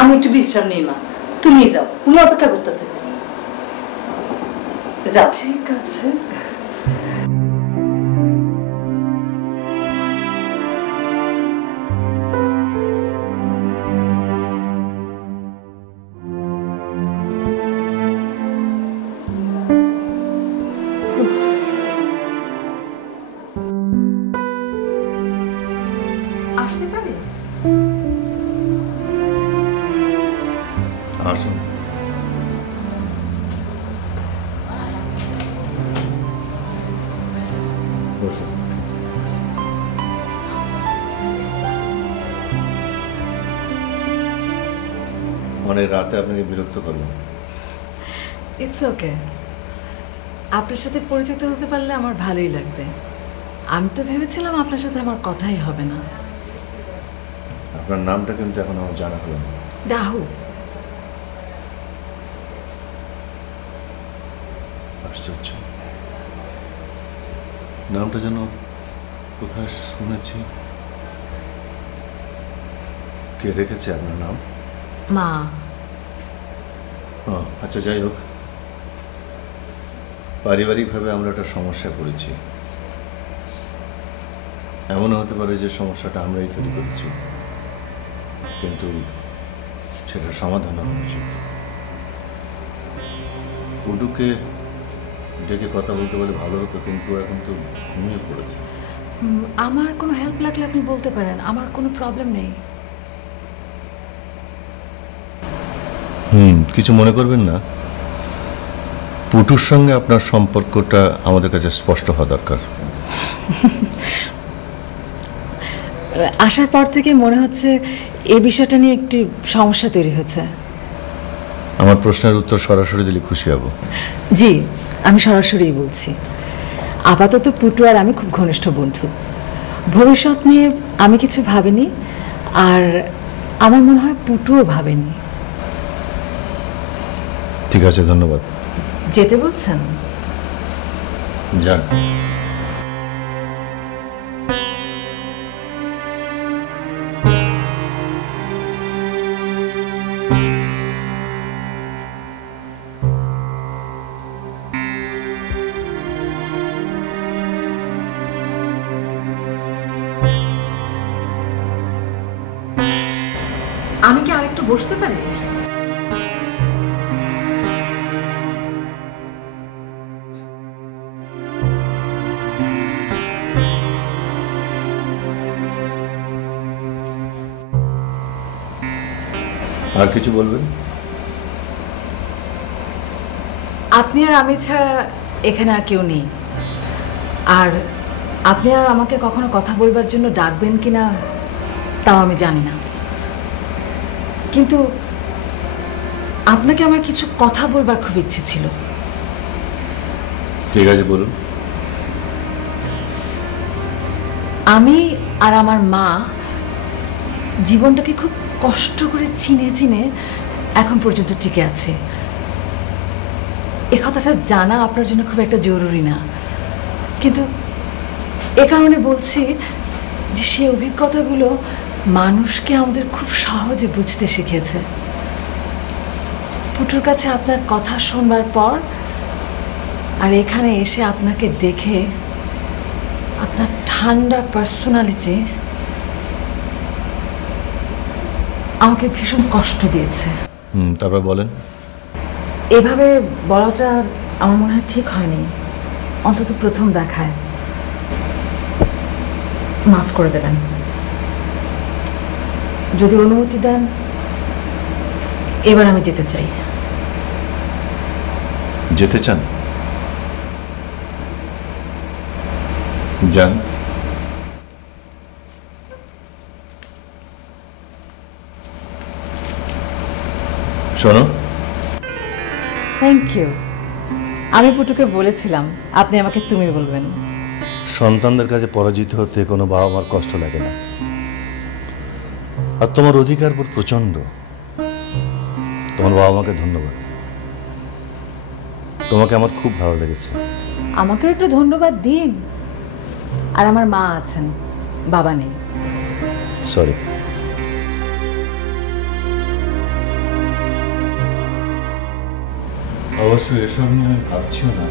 আমি একটু বিশ্রাম নেই মা, তুমি যাও, উনি অপেক্ষা করতেছে। যাও। ঠিক আছে। আসতে পারে? মানে রাতে আপনাকে বিরক্ত করলাম। ইটস ওকে, আপনার সাথে পরিচিত হতে পারলে আমার ভালোই লাগবে। আমি তো ভেবেছিলাম আপনার সাথে আমার কথাই হবে না। আপনার নামটা কিন্তু এখন আমার জানা হলো না। ডাহু। আশ্চর্য, নামটা যেন কোথায় শুনেছি। কে রেখেছে আপনার নাম? মা। আচ্ছা, যাই হোক, পারিবারিকভাবে আমরা একটা সমস্যায় পড়েছি। এমনও হতে পারে যে সমস্যাটা আমরাই তৈরি করছি, কিন্তু সেটা সমাধান হওয়া উচিত। পুটুকে ডেকে কথা বলতে বলে ভালো হতো, কিন্তু এখন তো ঘুমিয়ে পড়েছে। আমার কোনো হেল্প লাগলে আপনি বলতে পারেন, আমার কোনো প্রবলেম নেই। কিছু মনে করবেন না। পুটুর সঙ্গে আপনার সম্পর্কটা আমাদের কাছে স্পষ্ট হওয়া দরকার। আসার পর থেকে মনে হচ্ছে এই বিষয়টা নিয়ে একটি সমস্যা তৈরি হচ্ছে। আমার প্রশ্নের উত্তর সরাসরি দিলে খুশি হব। জি, আমি সরাসরিই বলছি। আপাতত পুটু আর আমি খুব ঘনিষ্ঠ বন্ধু। ভবিষ্যৎ নিয়ে আমি কিছু ভাবিনি, আর আমার মনে হয় পুটুও ভাবেনি। ঠিক আছে, ধন্যবাদ। যেতে বলছেন? যান। আমি কি আরেকটু বসতে পারি? আর কিছু বলবেন? আপনি আর আমি ছাড়া এখানে আর কেউ নেই, আর আপনি আর আমাকে কখনো কথা বলবার জন্য ডাকবেন কিনা তাও আমি জানি না, কিন্তু আপনাকে আমার কিছু কথা বলবার খুব ইচ্ছে ছিল। ঠিক আছে, বলুন। আমি আর আমার মা জীবনটাকে খুব কষ্ট করে চিনে চিনে এখন পর্যন্ত টিকে আছে। এ কথাটা জানা আপনার জন্য খুব একটা জরুরি না, কিন্তু এ কারণে বলছি যে সেই অভিজ্ঞতাগুলো মানুষকে আমাদের খুব সহজে বুঝতে শিখেছে। পুটুর কাছে আপনার কথা শুনবার পর আর এখানে এসে আপনাকে দেখে আপনার ঠান্ডা পার্সোনালিটি আমাকে ভীষণ কষ্ট দিয়েছে। তারপর বলেন। এভাবে বলাটা আমার মনে হয় ঠিক হয়নি, অন্তত প্রথম দেখায়। মাফ করে দেবেন। যদি অনুমতি দেন, এবার আমি যেতে চাই। যেতে চান? যান। শোনো, থ্যাংক ইউ। আমি পুটুকে বলেছিলাম আপনি আমাকে তুমি বলবেন। সন্তানদের কাছে পরাজিত হতে কোনো বাবা মার কষ্ট লাগে না, আর তোমার অধিকার বোধ প্রচন্ড। তোমার বাবা মাকে ধন্যবাদ, তোমাকে আমার খুব ভালো লেগেছে। আমাকেও একটু ধন্যবাদ দিন। আর আমার মা আছেন, বাবা নেই। সরি। অবশ্যই এসব নিয়ে আমি ভাবছিও না।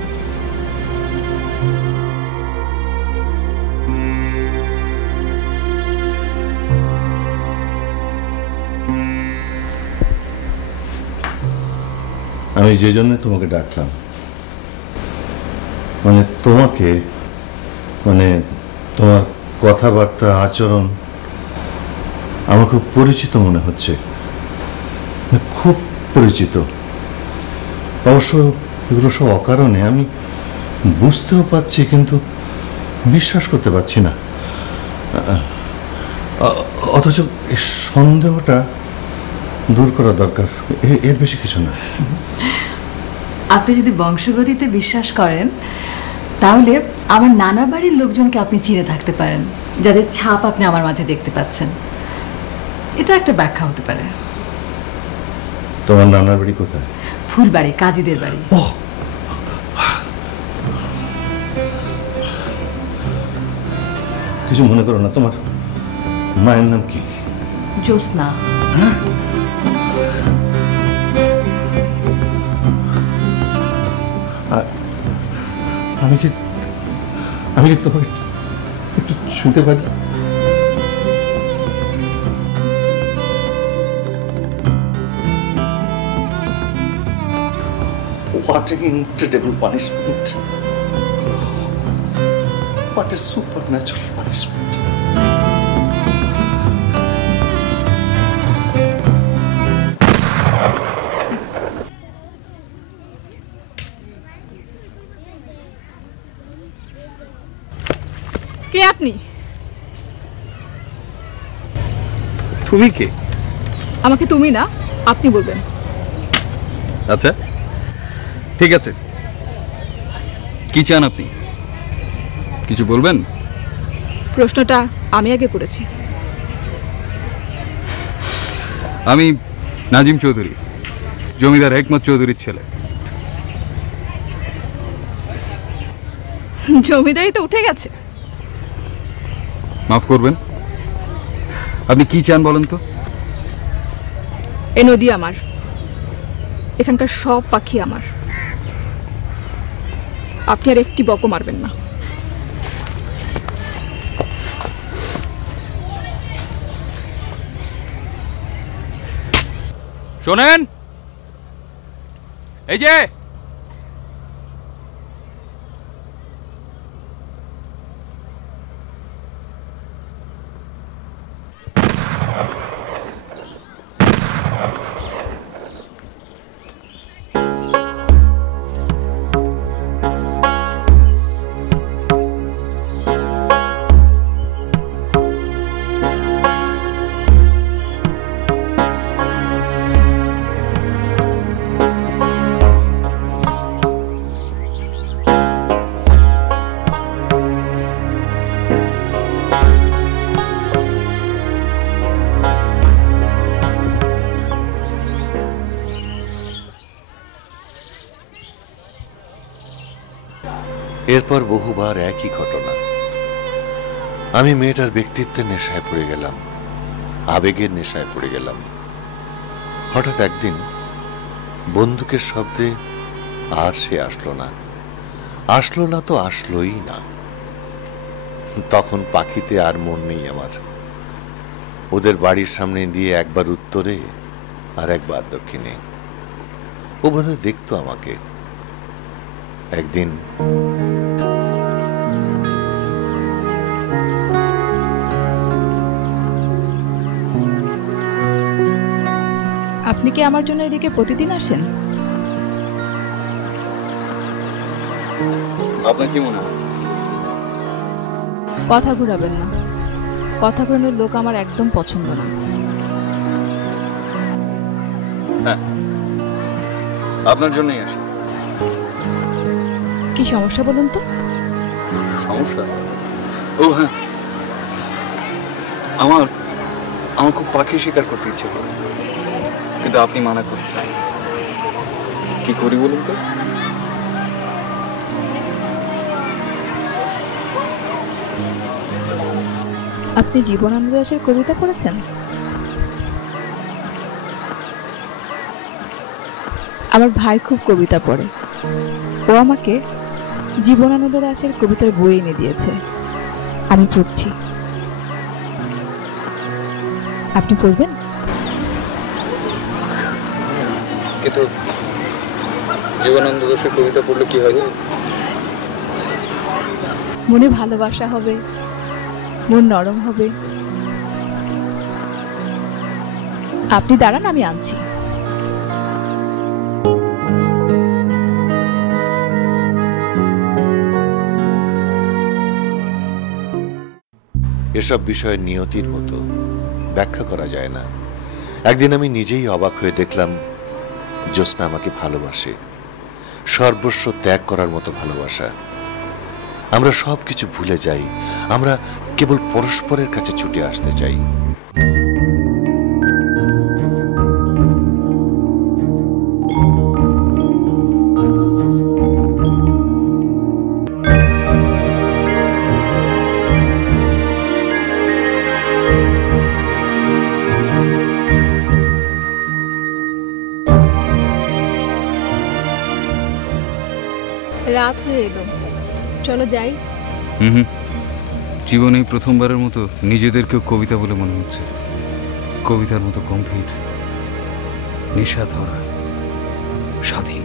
আমি যে জন্য তোমাকে ডাকলাম, মানে তোমাকে, মানে তোমার কথাবার্তা, আচরণ আমার খুব পরিচিত মনে হচ্ছে, খুব পরিচিত। অবশ্য এগুলো সব অকারণে, আমি বুঝতেও পারছি, কিন্তু বিশ্বাস করতে পারছি না। অথচ এই সন্দেহটা দূর করা দরকার, এর বেশি কিছু না। আপনি যদি বংশগতিতে বিশ্বাস করেন তাহলে আমার নানা বাড়ির লোকজনকে আপনি চিনে থাকতে পারেন, যাদের ছাপ আপনি আমার মাঝে দেখতে পাচ্ছেন। এটা একটা ব্যাখ্যা হতে পারে। তোমার নানার বাড়ি কোথায়? ফুলবাড়ি, কাজীদের বাড়ি। কিছু মনে করো না, তোমার মায়ের নাম কি? জ্যোৎস্না। আমি কি তোমাকে একটু শুনতে পারি? What an incredible punishment! What a supernatural punishment! কে আপনি? তুমি কে? আমাকে তুমি না, আপনি বলবেন। আচ্ছা ঠিক আছে, কি চান আপনি? কিছু বলবেন? প্রশ্নটা আমি আগে করেছি। আমি নাজিম চৌধুরী, জমিদার হেকমত চৌধুরীর ছেলে। জমিদারি তো উঠে গেছে। মাফ করবেন, আপনি কি চান বলেন তো? এ নদী আমার, এখানকার সব পাখি আমার। আপনি আর একটি বকও মারবেন না। শোনেন, এই যে এরপর বহুবার একই ঘটনা। আমি মেয়েটার ব্যক্তিত্বের নেশায় পড়ে গেলাম, আবেগের নেশায় পড়ে গেলাম। হঠাৎ একদিন বন্দুকের শব্দে আর সে আসলো না তো আসলোই না। তখন পাখিতে আর মন নেই আমার। ওদের বাড়ির সামনে দিয়ে একবার উত্তরে আর একবার দক্ষিণে। ও বোধহয় দেখতো আমাকে। একদিন আপনি কি আমার জন্য এদিকে প্রতিদিন আসেন? আপনার কি মনে হয়? কথা ঘুরাবেন না, কথা ঘুরানোর লোক আমার একদম পছন্দ না। হ্যাঁ, আপনার জন্যই আসি। কি সমস্যা বলুন তো? সমস্যা? ও হ্যাঁ, আমার খুব পাখি শিকার করতে ইচ্ছে করে, কিন্তু আপনি মানা করছেন। কি করি বলুন তো? আপনি জীবনানন্দ দাশের কবিতা পড়েছেন? আমার ভাই খুব কবিতা পড়ে। ও আমাকে জীবনানন্দ দাশের কবিতার বই এনে দিয়েছে, আমি পড়ছি। আপনি পড়বেন? কিন্তু জীবনানন্দ দাশের কবিতা পড়লে কি হবে? মনে ভালোবাসা হবে, মন নরম হবে। আপনি দাঁড়ান, আমি আনছি। এসব বিষয় নিয়তির মতো ব্যাখ্যা করা যায় না। একদিন আমি নিজেই অবাক হয়ে দেখলাম জ্যোৎস্না আমাকে ভালোবাসে, সর্বস্ব ত্যাগ করার মতো ভালোবাসা। আমরা সবকিছু ভুলে যাই, আমরা কেবল পরস্পরের কাছে ছুটে আসতে চাই। রাত হয়ে এলো, চলো যাই। জীবনে প্রথমবারের মতো নিজেদেরকেও কবিতা বলে মনে হচ্ছে। কবিতার মতো গম্ভীর, নিশাধর, স্বাধীন।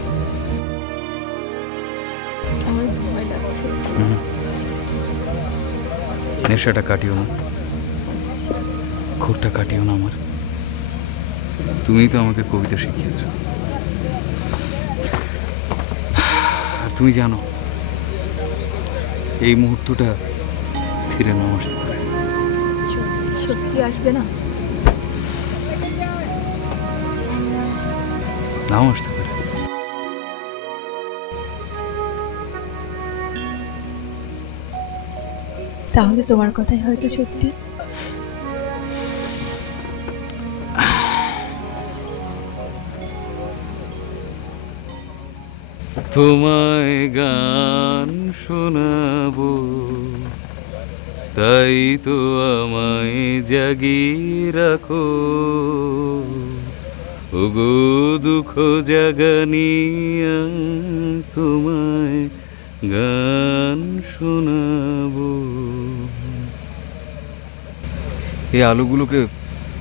আমার ভয় লাগছে। নেশাটা কাটিও না, ঘোরটা কাটিও না আমার। তুমিই তো আমাকে কবিতা শিখিয়েছ। আর তুমি জানো এই মুহূর্তটা ফিরে নাও আসতে পারে। সত্যি আসবে না? নাও আসতে পারে। তাহলে তোমার কথাই হয়তো সত্যি। তোমায় গান শোনাবো, তাই তো আমায় জাগিয়ে রাখো। ওগো দুঃখ জাগানিয়া, তোমায় গান শোনাবো। এই আলোগুলোকে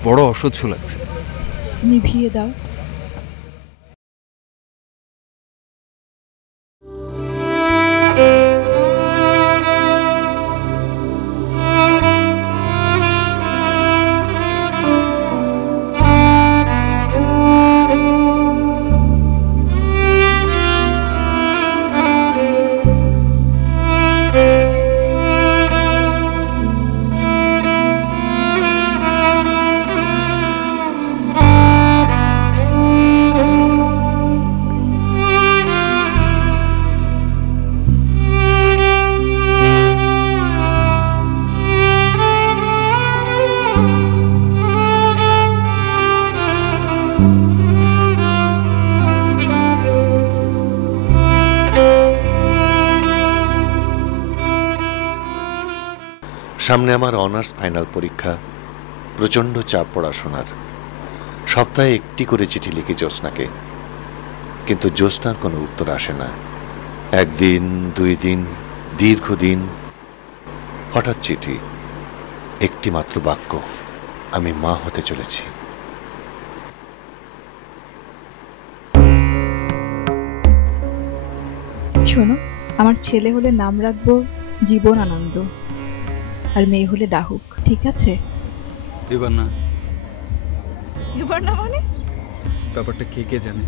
বড় অসহ্য লাগছে। নিভিয়ে দাও। সামনে আমার অনার্স ফাইনাল পরীক্ষা, প্রচণ্ড চাপ পড়াশোনার। সপ্তাহে একটি করে চিঠি লিখি জ্যোৎস্নাকে, কিন্তু জ্যোৎস্নার কোনো উত্তর আসে না। একদিন, 2 দিন, দীর্ঘদিন। হঠাৎ চিঠি, একটি মাত্র বাক্য, আমি মা হতে চলেছি। শোনো, আমার ছেলে হলে নাম রাখবো জীবন আনন্দ, আর মেয়ে হলে দাহুক, ঠিক আছে? এবার না। এবার না মানে? ব্যাপারটা কে জানে।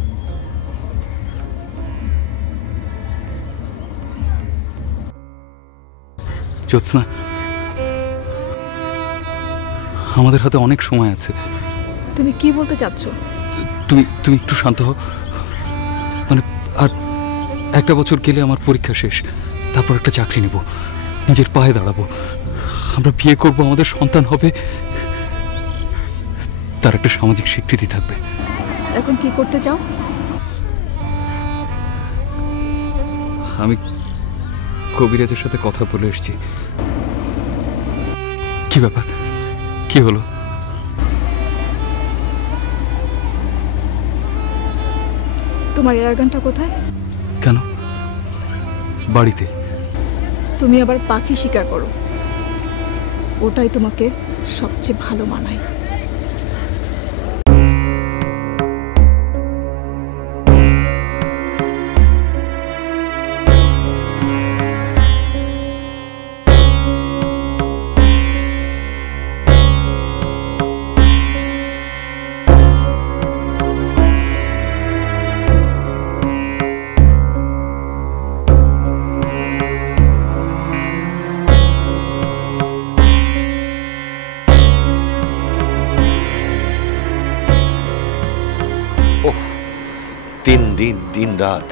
জ্যোৎস্না, আমাদের হাতে অনেক সময় আছে। তুমি কি বলতে চাচ্ছ? তুমি একটু শান্ত হও। মানে আর 1 বছর গেলে আমার পরীক্ষা শেষ, তারপর একটা চাকরি নেব, নিজের পায়ে দাঁড়াবো, আমরা বিয়ে করব, আমাদের সন্তান হবে, তার একটা সামাজিক স্বীকৃতি থাকবে। এখন কি করতে চাও? আমি কবিরাজের সাথে কথা বলে এসেছি। কি ব্যাপার, কি হলো? তোমার এয়ার গানটা কোথায়? কেন? বাড়িতে। তুমি আবার পাখি শিকার করো, ওটাই তোমাকে সবচেয়ে ভালো মানায়। দিন দিন রাত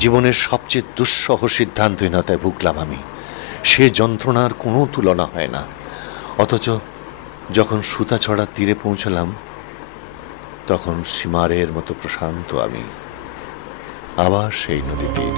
জীবনের সবচেয়ে দুঃসহ সিদ্ধান্তহীনতায় ভুগলাম আমি। সে যন্ত্রণার কোনো তুলনা হয় না। অথচ যখন সুতাছড়া তীরে পৌঁছলাম তখন সীমারের মতো প্রশান্ত আমি। আবার সেই নদী তীর।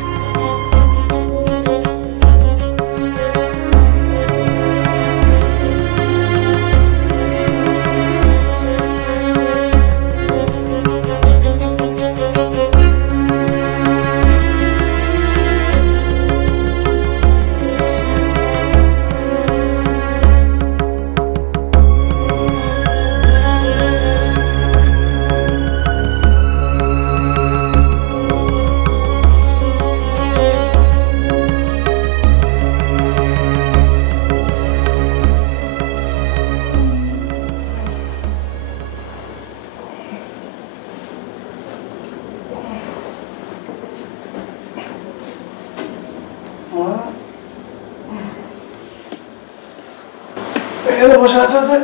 এখানে বসে আছে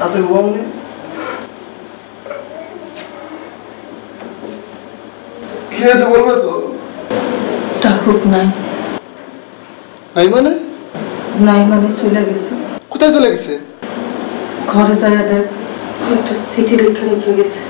রাতে ঘুমাওনি? খেয়েছে বলবে তো? রাহুক নাই। নাই মানে? নাই মানে চলে গেছে। কোথায় চলে গেছে? ঘরে যায় দেখ, একটা চিঠি লিখে রেখে গেছে।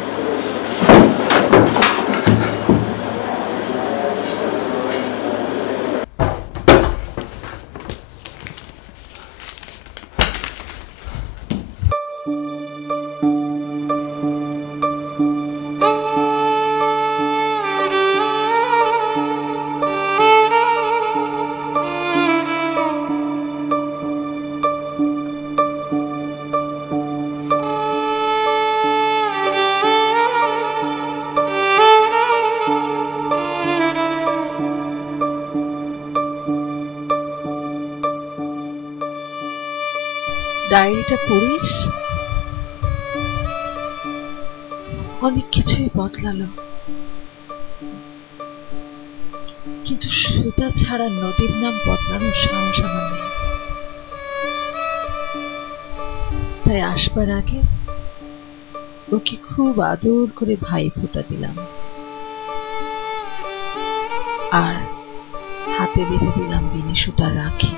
ডায়েরিটা পড়িস, অনেক কিছুই বদলালো, কিন্তু সুতা ছাড়া নদীর নাম বদলানোর সাহস আমার নেই। তাই আসবার আগে ওকে খুব আদর করে ভাই ফোঁটা দিলাম, আর হাতে বেঁধে দিলাম বিনি সুতার রাখি।